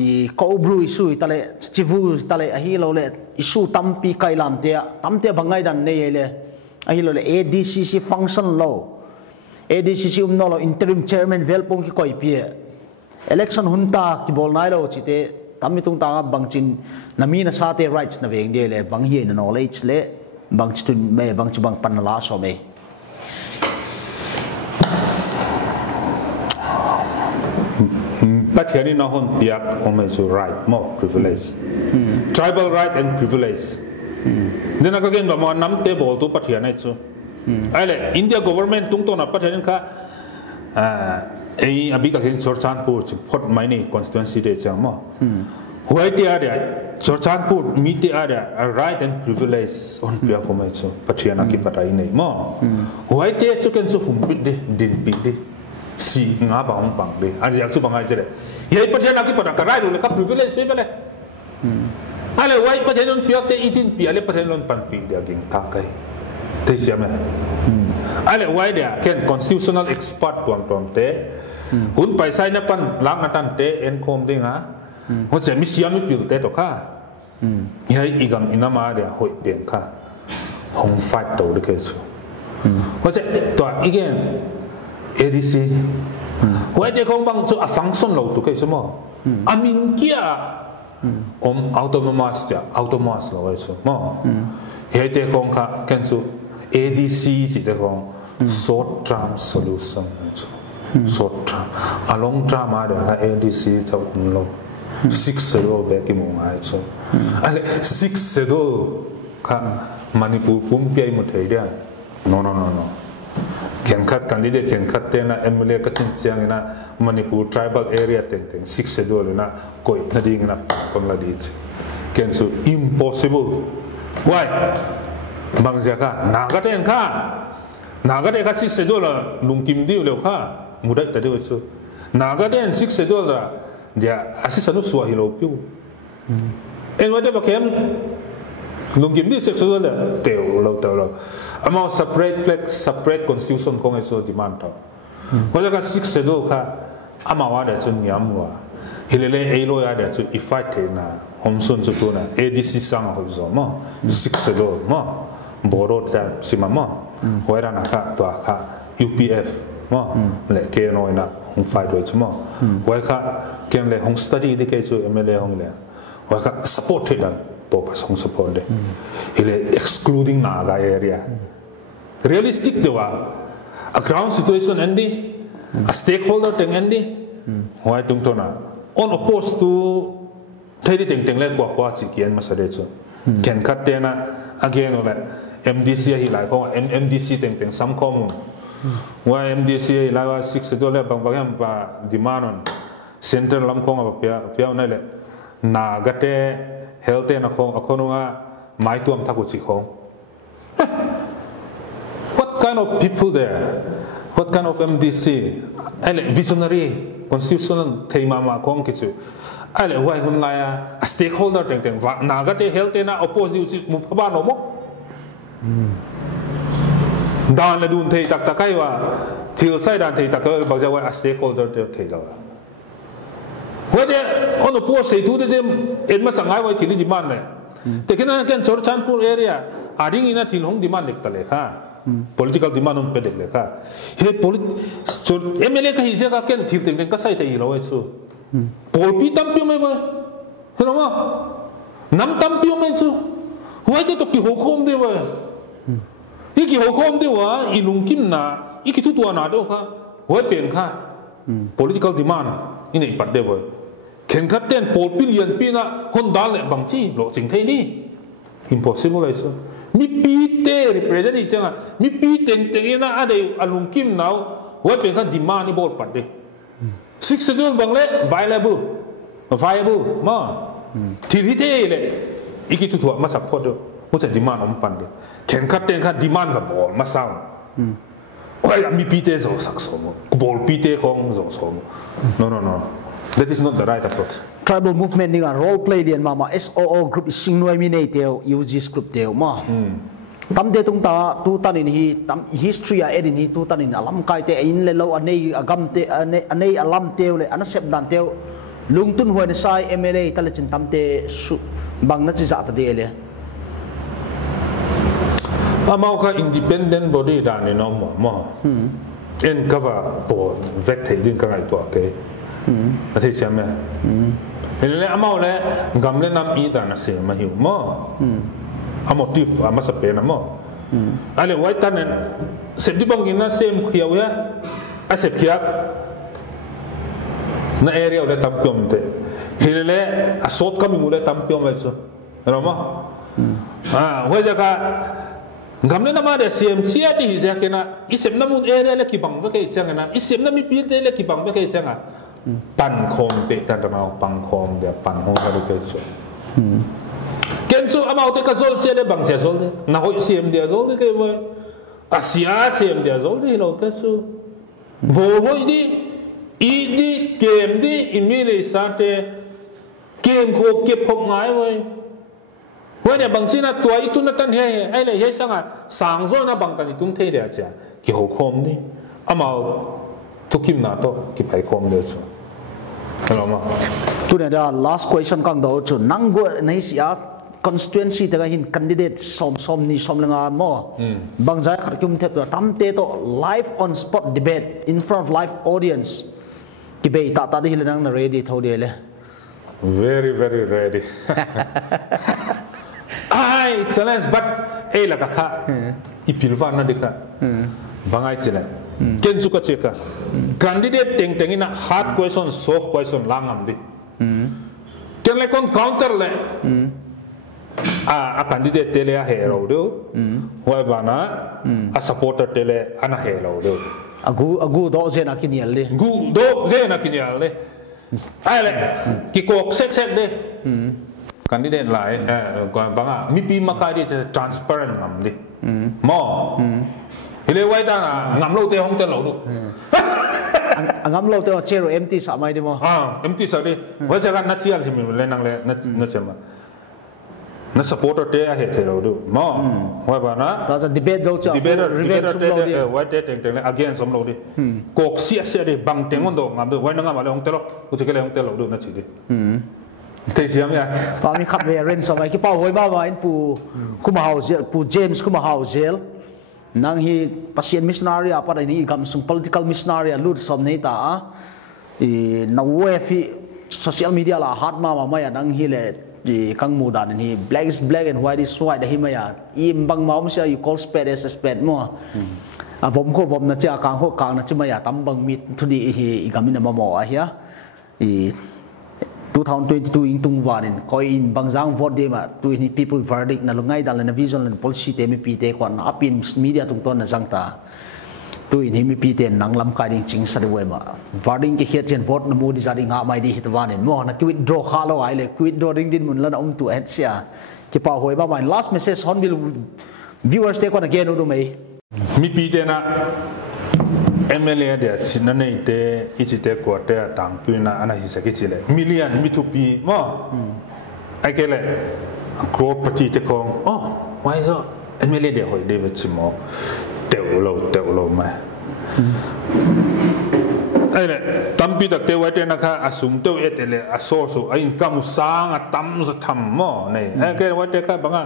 I cobru issue tale chivu tale hi lo le issue tampi kailam te tamte bangai dan nei le hi lo le ADCC function law ADCC umno lo interim chairman velpong ki koi pie election hunta ki bol nai lo chite tamitung ta bangchin namina sate rights na veng de le bang hi na knowledge le bang chitun me bang chibang panala so me but here in a hon piak almost right more privilege tribal right and privilege then again ba mo nam te bol tu pathian ai chu ale India government tung to na pathian kha ei abi ka hin Chorchanpur chu phot mai ni constituency de chang mo huai ti area Chorchanpur mi ti area right and privilege on piak ko mai chu pathian ki patai nei mo huai te chu ken chu hum bit de din bit de si nga ba hong pang de a jak chu bangai chele ye pathian ki pada karai ro le ka privilege we bele ale wai pathian on piak te itin pi ale pathian on pan pi de ging ka kai te sia me ale wai de ken constitutional expert tom te hun pai sai na pan lang na tan te en khom ding ha ho che mi sia mi pil te to kha ye igam inama de hoi pen kha hong fight to de ke chu ho che to again ADC หัวใจของบางจุดฟังก์ชันเราตัวกี่ชั่วโมงอามินกี้อ่ะautonomous จ้ะ autonomous เราไว้ชั่วโมงหัวใจของข้าเกันจุ ADC จิตของ short term solution ชั่ว short term long term มาเดี๋ยวข้า ADC จะเรา six zero แบบกี่โมงไงชั่วอะไร six zero ข้ามณิปุรปุ่มเปียหมดเลยเดียว no แข่งขันกันดีเด็ดแข่งขันเต้นนะ MLA ก็ชิงเชียงนะมณิปุร tribal area เต็งsix zero เลยนะก็อีกนาทีนะคนละดีจ้ะแข่งสู้ impossible why บางอย่างก็นาก็เต้นค่ะนาก็เต้นค่ะsix zero ละลุงกิมดิวเร็วค่ะมุดแต่เดียวสู้นาก็เต้นsix zero ละเดี๋ยวอาศัยสนุกสัวฮิโลพิวเอ็นว่าเดี๋ยวเข้มลุงกิมดิ six zero ละเตียวเราอามา separate constitution ของไอ้ส่วนดีมันต่อเพราะฉะนั้น six zero ค่ะอามาว่าเดี๋ยวจนย้ำว่า hilele elo ya de chu ifai the na homsun chu tu na ADC sang ho zo mo six do mo boro ta sima mo hoira na kha to kha UPF mo le ke no na hong fai do chu mo hoi kha ken le hong study de ke chu MLA hong le hoi kha support the dan to pa song support de hile excluding naga area realistic de wa a ground situation endi a stakeholder teng endi hoi tung to na on opposed to thei di teng teng le kwa chi kian ma sa de chu ken khat te na again ole MDC hi lai ko MDC teng teng sam kom wa MDC hi lai wa 6 to le bang bang pa demand on central lam ko nga pia na le na ga te health na ko akono nga mai tuam thaku chi ko what kind of people there what kind of MDC ele visionary constitutional thei ma kong ki chu ale wai hun la ya a stakeholder teng teng wa na ga te health na oppose you mu phaba no mo dan la dun thei tak takai wa thil sai dan thei tak ba ja wa a stakeholder te thei la whether on oppose sei tu de en ma sangai wai thili demand ne te kena ken chorchanpur area ading ina thil hong demand lek ta le kha political demand on pedek le kha he MLA ka hi se ka ken thil teng teng ka sai te hi lo chu pol pi tam pi mai ba he ma nam tam pi mai chu wai te to ki ho khom de ba iki ho khom de wa ilung kim na iki tu tu na do kha wai pen kha political demand ini pat de ba ken khat ten pol billion pi na hon dal le bang chi lo ching thei ni impossible ai chu mi pi te represent i changa mi pi teng teng ina ade alung kim now wai pen kha demand ni bol pat de six schedule bang le viable ma thil hi te le iki tu tu ma support do mo cha demand om pan de ken khat ten kha demand va bol ma sao wai mi pi te zo sak so mo bol pi te kong zo so mo no that is not the right approach tribal movement ni role play dian mama SOO group sing noi mi nei teo UGS group teo ma tam de tung ta tu tan in hi tam history a edin hi tu tan in alam kai te in le lo anei agam te anei alam teo le ana sep dan teo lungtun huan sai MLA talachin tam te bang na chi za ta de le amau ka independent body dan ni no mo en cover board vet thei din ka ngai to ke a thei siam me hele amau le gam le nam i ta na se ma hiu mo a motif a ma sa pe na mo ale wai tan sep di bang na sem khiau ya a sep khia na area le tam pyom te hele a sot ka mi mu le tam pyom le chu ro mo hoi ja ka gamne na ma de CMC ati hi ja kena isem na mun area le ki bang va ke changa na isem na mi pi te le ki bang va ke changa pan khom te tan ta mau pang khom de pan ho ka ke chu ken chu amau te ka zol che le bang che zol de na hoi CM de zol de ke voi asia CM de zol de no ka chu bo hoi di i di game di imile sa te game khop kep khop ngai voiวันนี้บางทีนะตัวอีตุนตันเฮ้ไอ้เลยเฮ้สังอ่ะสังโซนะบางตันอีตุนเทียร์จ้ะกี่หัวคมนี่อามาทุกิมนาโตกี่ไปคมเดือดชัวร์รู้มั้ยตัวเนี่ยเดี๋ยว last question กังโดจุนังกัวในสิอา constituency แต่ก็เห็น candidate สมนี่สมเรื่องอ่ะมั้งบางใจขัดกุมเทียบตัวทำเตโต live on spot debate in front of live audience กี่ใบตาที่เห็นนั่ง ready เท่าเดียวเลย very very ready excellence but la ka ipilvan na dika bangai chile ken chu ka cheka candidate teng teng ina hard question soft question langam di ken le kon counter le a candidate tele a hero do hoi bana a supporter tele ana hero do agu do zena kinial le gu do zena kinial le ai le ki kok sek de candidate lai bang a mi pi ma kai di transparent ngam di mo ile wai da ngam lo te hong te lo du ngam lo te chero empty sa mai di mo empty sa di wa ja ga na chial him le nang le na chema nó supporter thế hệ thế đâu được mà vậy bà nó đó là debate đâu chứ debate thế vậy thế tiếng against some đâu đi cuộc xia đi bằng tiếng ngôn đồ ngắm được vậy nó ngắm mà ông tê lo cũng chỉ cái ông tê lo được nó chỉ đi thế gì vậy và mình khắp về ren sau này cái bao hồi bao mà anh kuma house pu James kuma house nang hi pasien missionary apa đây ni gam sung political missionary lut som nei ta na wefi social media la hat ma maya nang hi le kang mu dan hi black is black and white is white hi maya im bang maum sia you call spade as a spade mo vom ko vom na cha kang ho kang na chi maya tam bang mit thudi hi gamin ma mo a hi 2022 in tung vanin koi in bangjang vote de ma tu ni people verdict na lungai dal na vision and policy te mi pi te kon apin media tung ton na jangta tu in mi pi te nang lam ka ding ching sa de we ma verdict ke hiat chen vote na mu di sa ding ha mai di hit vanin mo na withdraw kha lo ai le withdraw ding din mun lan om tu et sia ke pa hoi ba mai last message hon will viewers te kon again do mai mi pi te na MLA de chinane de ichite quarter tang pina ana hisaki chile million mitupi mo akele crore party te kong oh why so MLA de hoi de chimo teu lo ma ale tampi tak te wate na kha asum teu etele asor so ain kamu sang atam sa tham mo nei akele wate kha banga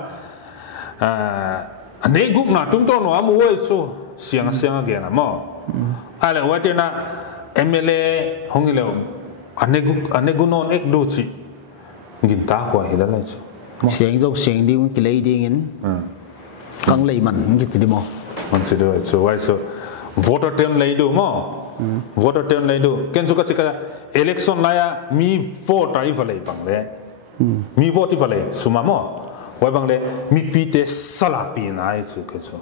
ane guk na tung to no amu wei so siang ge na mo ale wate na MLA hongile anegu non ek do chi gin ta ko hi la lai chu siang dog siang ding ki lei ding in kang lei man gi ti mo man chi do so wai so voter turn lei do mo voter turn lei do ken chu ka chi ka election la ya mi vote ai va lei bang le mi vote va lei suma mo wai bang le mi pi te sala pi na ai chu ke chu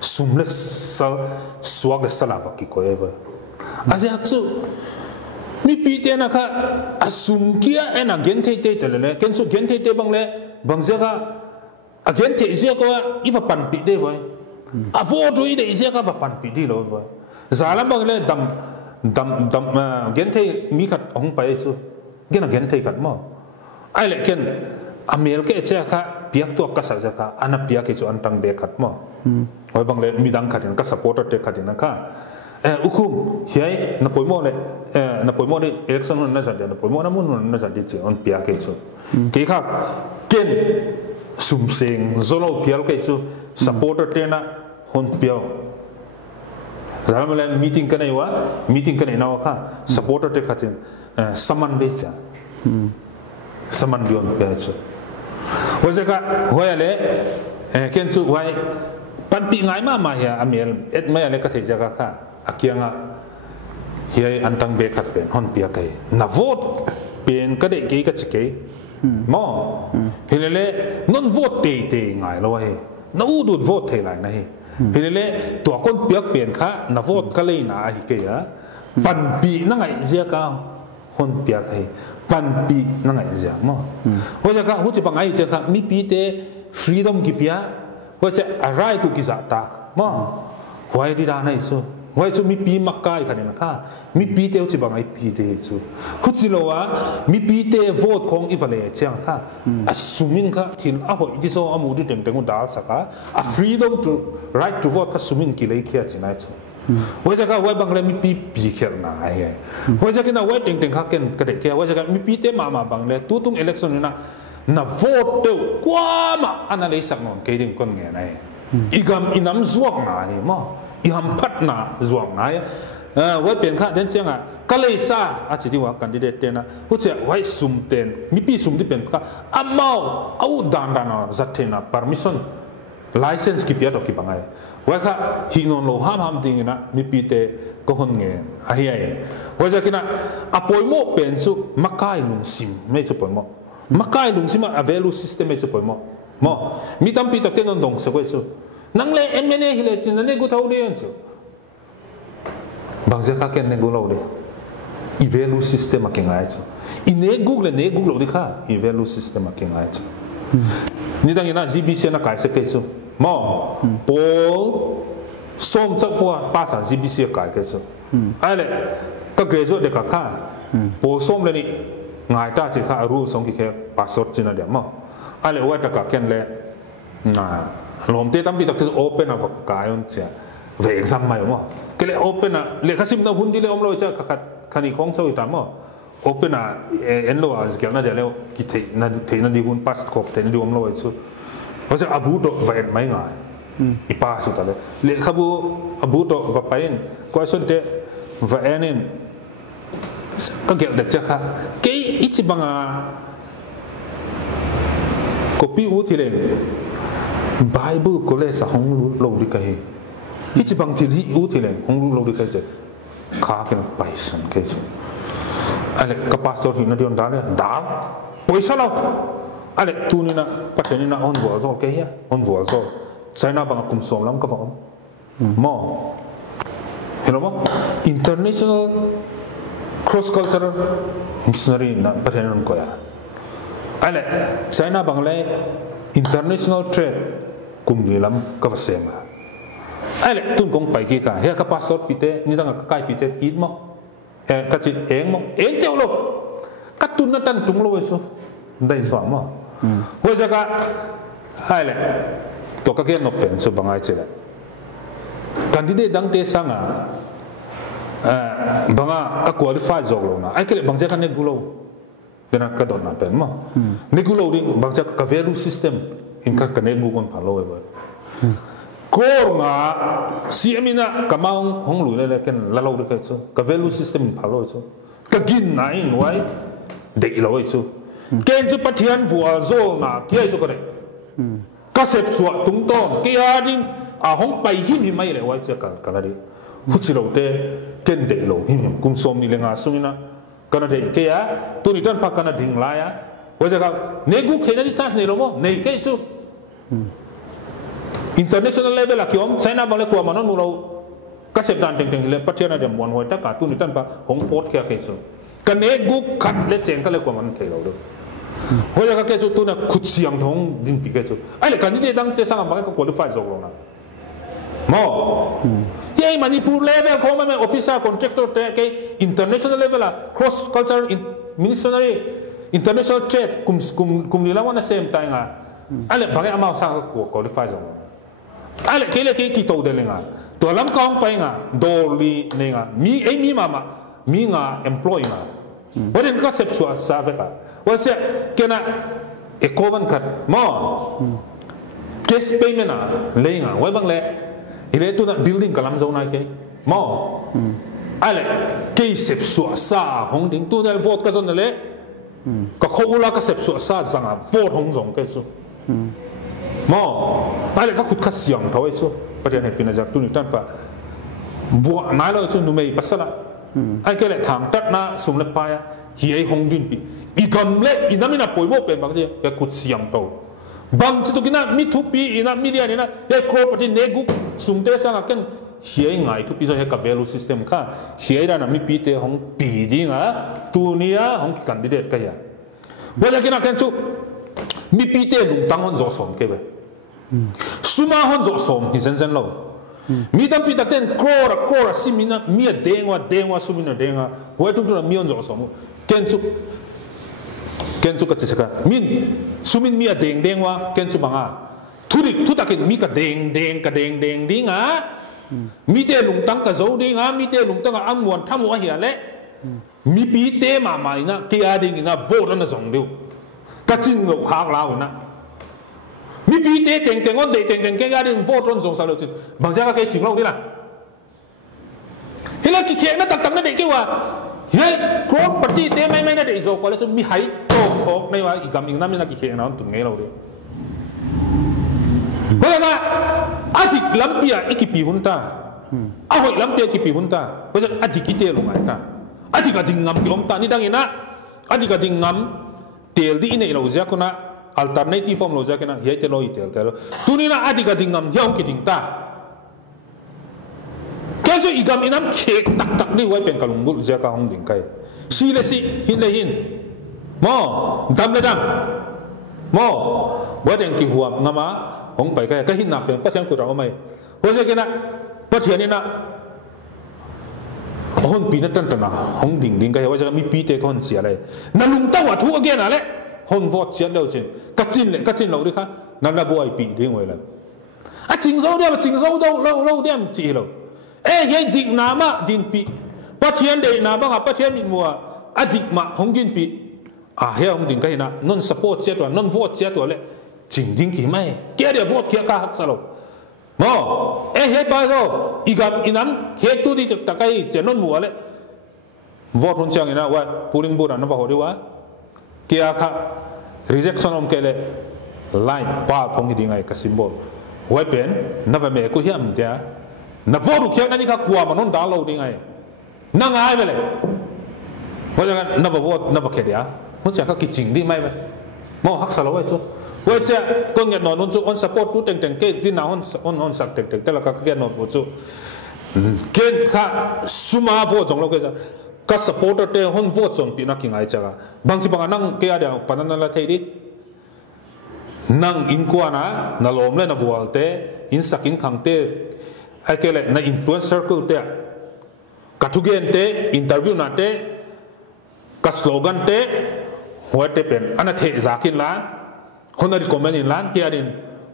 sumle sal swag salava ki ko eva azia chu mi pi te na kha asum kia ena gente te te le ken su gente te bang le bang ja ka agente isia ko iva pan pi de voi a voto ide isia ka va pan pi di lo voi zalam bang le dam gente mi khat ong pai chu gena gente khat mo ai le ken amel ke che kha piak to ka sa ja ka ana piak ke chu antang be khat mo hoi bang le midang khatin ka supporter te khatin ka ukum hiai na poimo le election na sa na poimo na mun na sa di chi on pia ke chu ke kha ken sum seng zolo pial ke chu supporter te na hon piao zalamale meeting ka nei wa meeting ka nei na kha supporter te khatin saman be cha saman dion pe chu hoi ka hoi le ken chu wai pan pi ngai ma ya amel et mai ale ka thei jaga kha akianga hiai antang be khat pen hon pia kai na vote pen ka de ke ka chike mo hilele non vote te ngai lo he na u du vote thei lai na he hilele to kon piak pen kha na vote ka le na hi ke ya pan pi na ngai zia ka hon pia kai pan pi na ngai zia mo ho ja ka hu chi pa ngai ja ka mi pi te freedom ki piaว่าจะอะไรตุกิจตากมั้งไว้ดีด้านไหนซูไว้ซูมีปีมักกายขนาดนั้นค่ะมีปีเดียวจะบังไอปีเดียวซูคุณจิโลวะมีปีเดียวโหวตของอีฟาเลเชียงค่ะอัศมินค่ะที่อ่ะหอยที่โซอามูดิเต็งกุดาลสักค่ะอ่ะ freedom to right to vote ค่ะสุมินกิเลเคียจีน่าซูไว้จะค่ะไว้บางเรื่องมีปีเขียนหนาไอ้ไว้จะกินเอาไว้เต็งค่ะเกินกระเดกเคียไว้จะค่ะมีปีเดียวมาบางเรื่องตู้ตุ้ง election นี่นะna vote tu kwama analyse non ke ding kon nge nai igam inam zuak na hi mo iham phat na zuak na wa pen kha den chenga kalei sa a chi diwa candidate te na hu che wai sum ten mi pi sum di pen kha amau au dan na zathena permission license ki pia to ki bangai wa kha hi non lo ham ding na mi pi te ko hon nge a hi ai wa ja kina apoi mo pen su makai lung sim me chu poi mo makai lung sima a value system e supoi mo mi tam pi tak ten on dong se ko chu nang le MNA hi le chin ne gu thau de chu bang ja ka ken ne gu lo de i value system a ken ai chu i ne google lo de kha i value system a ken ai chu ni dang ina GBC na kai se ke chu mo pol som chak po pa sa GBC kai ke chu ai le ka graduate de ka kha pol som le ni ngai ta chi kha rule song ki ke passport china de mo ale wa ta ka ken le na lom te tam bi tak open av ka yon cha ve exam mai mo ke le open a le khasim na hundi le om lo cha ka khani khong chau ta mo open a en lo as gel na de le ki the na di gun pass kop te na di om lo chu wa cha abu to ve mai nga I pa su ta le khabu abu to va pain ko son te va enin ka gel da cha kha ke ichi banga copy u thi le Bible ko le sa hong lo di kai hi chi bang thi ri u thi le hong lo di kai che kha ke pai san ke chu ale ka pastor hi na dion da le da poisa lo ale tu ni na pateni na on bo zo ke ya on bo zo China bang kum som lam ka ba mo hello mo international cross cultural missionary na pateni ko ya ale China bang le international trade kum ni lam ka va sema ale tun kong pai ki ka he ka pastor pite ni dang ka kai pite it mo ka chi eng mo eng te lo ka tun na tan tung lo so dai so mo ho ja ka ale to ka ke no pen so bangai che la candidate dang te sanga banga ka qualify jog lo na ai ke bang ja ka ne gulo dena ka don na pen mo ne gulo ding bang ja ka value system in ka ne gu kon phalo e ba kor nga siamina kamang hong lu le ken la lo de ka chu ka value system phalo chu ka gin nai noi de lo chu ken chu pathian bua zo na kia chu kare ka sep suwa tung ton ke adin a hong pai him hi mai le wa cha ka la di hu chi lo te ken de lo him kum som ni le nga sungina kana de ke ya tu ni tan pa kana ding la ya wa ja ka ne gu ke na di chance ne lo mo ne ke chu international level la kiom China bang le ko ma no nu lo ka sep dan teng teng le pathian na dem mon hoi ta ka tu ni tan pa hong pot ke ke chu ka ne gu khat le cheng ka le ko man ke lo do ho ja ka ke chu tu na khut siang thong din pi ke chu ai le kan ni dang che sang ma ka qualify zo lo na mo ye Manipur level ko ma officer contractor te ke international level la cross cultural missionary international trade kum ni la wana same time nga ale bagi amao sa ko qualify zo ale ke le ke ki to de lenga to lam kaung pai nga doli ne nga mi mama mi nga employee nga waden ka sep su sa ve ka wa se kena e kovan kat mo case payment le nga wa bang le ile tu na building kalam zo na ke mo ale ke sep su sa hong ding tu na vote ka zon le ka khowula ka sep su sa zanga vote hong zong ke su mo ale ka khut ka siang thoi chu parian he pina jak tu ni tan pa bua na lo chu nu mei pasala ai ke le thang tat na sum le pa ya hi ai hong din pi I gam le inamina poimo pen bang je ya kut siang to bang chu tu kina mi thu pi ina media ni na ya property ne gu sum te sang ken hi ai ngai thu pi zo he ka value system kha hi ai na mi pi te hong pi dinga tu nia hong candidate ka ya wala kina ken chu mi pi te lung tang hon zo som ke be suma hon zo som hi zen lo mi tam pi tak ten krora simina mi dengwa sumina denga wa tu tu mi on zo som ken chu ka chika min sumin mi dengwa ken chu banga thu takin mi ka deng dinga mi te lung tang ka zo dinga mi te lung tang amwan thamu a hi le mi pi te ma mai na ke a ding na vote na zong du ka chin lo khak lao na mi pi te teng on de teng ke ga din vote on zong sa lo chin bang ja ka ke ching lo di la hila ki khe na tak na de ke wa he crop party te mai na de zo ko le so mi hai to khok nei wa igam ing nam na ki khe na on tu nge lo de wala na adik lampia ikipi hunta ahoi lampia ikipi hunta wala adik ite lo ngai ta adik ading ngam ki om ta ni dang ina adik ading ngam tel di ine lo ja kuna alternative form lo ja kana he te lo itel te lo tunina adik ading ngam hyong ki ding ta kenzo igam inam khek tak ni wai pen kalung bul ja ka hong ding kai si le si hin le hin mo dam le dam mo waden ki huam ngama hong pai kai ka hin na pen pathian ku ra mai ho ja kena pathian ni na hon pi na tan tan na hong ding kai wa ja mi pi te kon sia le na lung ta wa thu again ale hôn vote chết đâu chứ cắt chín lâu đi khác nằm là bùi bị đi ngoài là chính dấu đâu lâu đem chỉ lâu cái định nào mà định bị bắt hiện để nào mà bắt hiện bị mua định mà không định bị hay không định cái nào non support chết rồi non vote chết rồi lệ chính định kỳ mai kia để vote kia cả hắc sao mà hết bao giờ igam inam hết tu đi ta cái chuyện non mua lệ vote hôn chẳng ina vậy polling booth nó vào hồi đi quá kia khác rejection om cái lệ line ba phong cái ngày cái symbol vậy bên nó về mẹ cô hiểm thế nó vote được kia này khác qua mà non đào lâu đi ngày năng ai vậy lệ vậy là nó vào vote nó vào cái đấy nó chẳng có cái chính đi mai vậy mà hắc sao vậy chứ vậy sẽ con nghe nói nó chú on support tu teng cái tin nào on sắc teng thế là cái nó bộ chú cái khác suma vote trong lâu cái các supporter te hon vote trong pina kinh ai chaga bang chi bang nang ke ada panana la thei di nang in kwa na lom le na wal te in sakin khang te ai ke le na influence circle te ka thugen te interview na te ka slogan te hoi te pen ana the zakin la honari comment in lan ke adin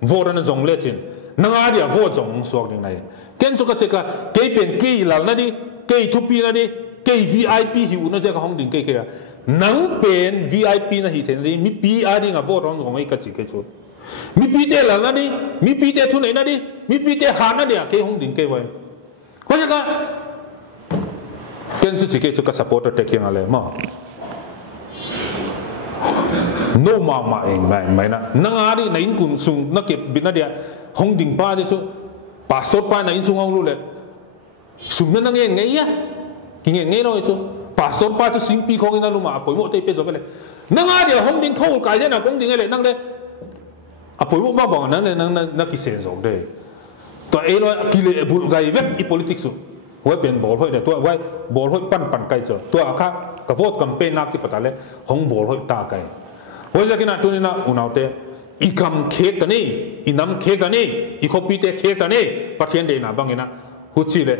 vote na jong le chin nanga dia vote jong suak ding nai ken chu ka che ka ke pen ke lal na di ke thupi na di cái VIP hiểu nó chỉ có không định cái kia nắng bên VIP nó thì thế này mi PR đi ngà vô trong trong cái gì cái chỗ mi PT là nó đi mi PT thu này nó đi mi PT hàng nó đi à cái không định cái vậy có chứ cả cái chỉ cái chỗ cái supporter take yang ale mà no mà na nang đi na in kun sung nó kịp bên nó đi không định pa chứ passport pa na in sung ông luôn lệ sung nó nghe ngay á nghe nói chứ pastor pa cho sinh pi không ina luma apoi mo te pe zo bele nang a dia hom ding thol kai je na kong ding ele nang le apoi mo ba bang nang le nang ki sen zo de to e lo ki le bul gai vek i politics su wai pen bol hoi de to wai bol hoi pan kai cho to akha ka vote campaign na ki pata le hong bol hoi ta kai wai ja ki na tu ni na unau te i kam khe ta ni i nam khe ta ni i khopi te khe ta ni pathian de na bangena hu chi le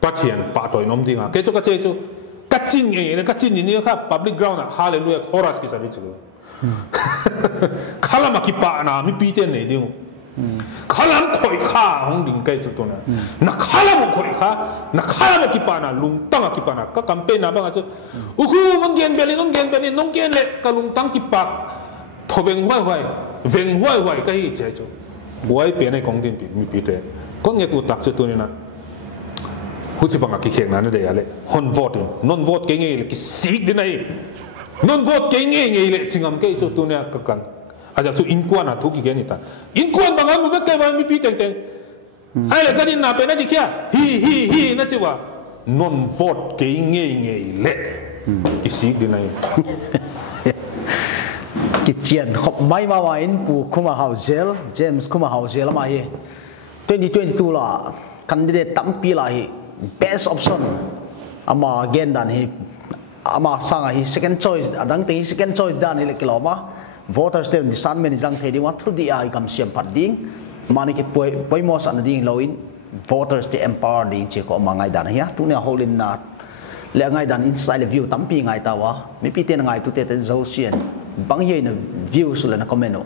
phát hiện bà tuổi nôm đi à cái chỗ cắt chín như khác public ground à hallelujah chorus cái gì chứ khá là mà kịp bà na mi pi tiền này đi khá là khôi khá không định cái chỗ này na khá là một khôi khá na khá là mà kịp bà na lung tăng à kịp bà na các campaign na bang à chứ nông gen nông gen lệ các lung tăng kịp bà thọ veng hoài cái gì chứ buổi bên này công tin mi pi tiền con nghe tụt tắc chứ tụi này na hút chỉ bằng cái khéng này đấy à lệ hon vote non vote cái nghe là cái xịt thế này non vote cái nghe lệ chính am cái chỗ tôi nè các con à giờ chỗ in quan à thu cái này ta in quan bằng anh muốn cái vào mi pi teng ai là cái gì nào bên này kia hi nó chứว่า non vote cái nghe lệ cái xịt thế này cái chuyện không may mà in của Kuma Housel James Kuma Housel mà hi 2022 là candidate tampi là hi best option ama again dan hi ama sanga hi second choice adang te second choice dan hi kiloma voters te nisan men jang the di wa thu di ai kam siam phat ding mani ki poi mo san ding loin voters te empower ding che ko ma ngai dan hi tu ne holin na le ngai dan inside view tampi ngai ta wa mi pi te ngai tu te zo sian bang hi na view su le na comment no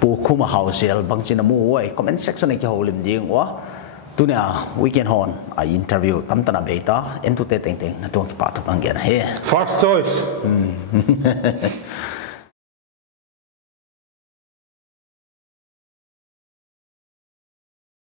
pu Kuma Housel bang chin mu wai comment section ki holin ding wa tu nè weekend hon I interview tam tana beta entu te teng na tu ki pa tu ang gen he first choice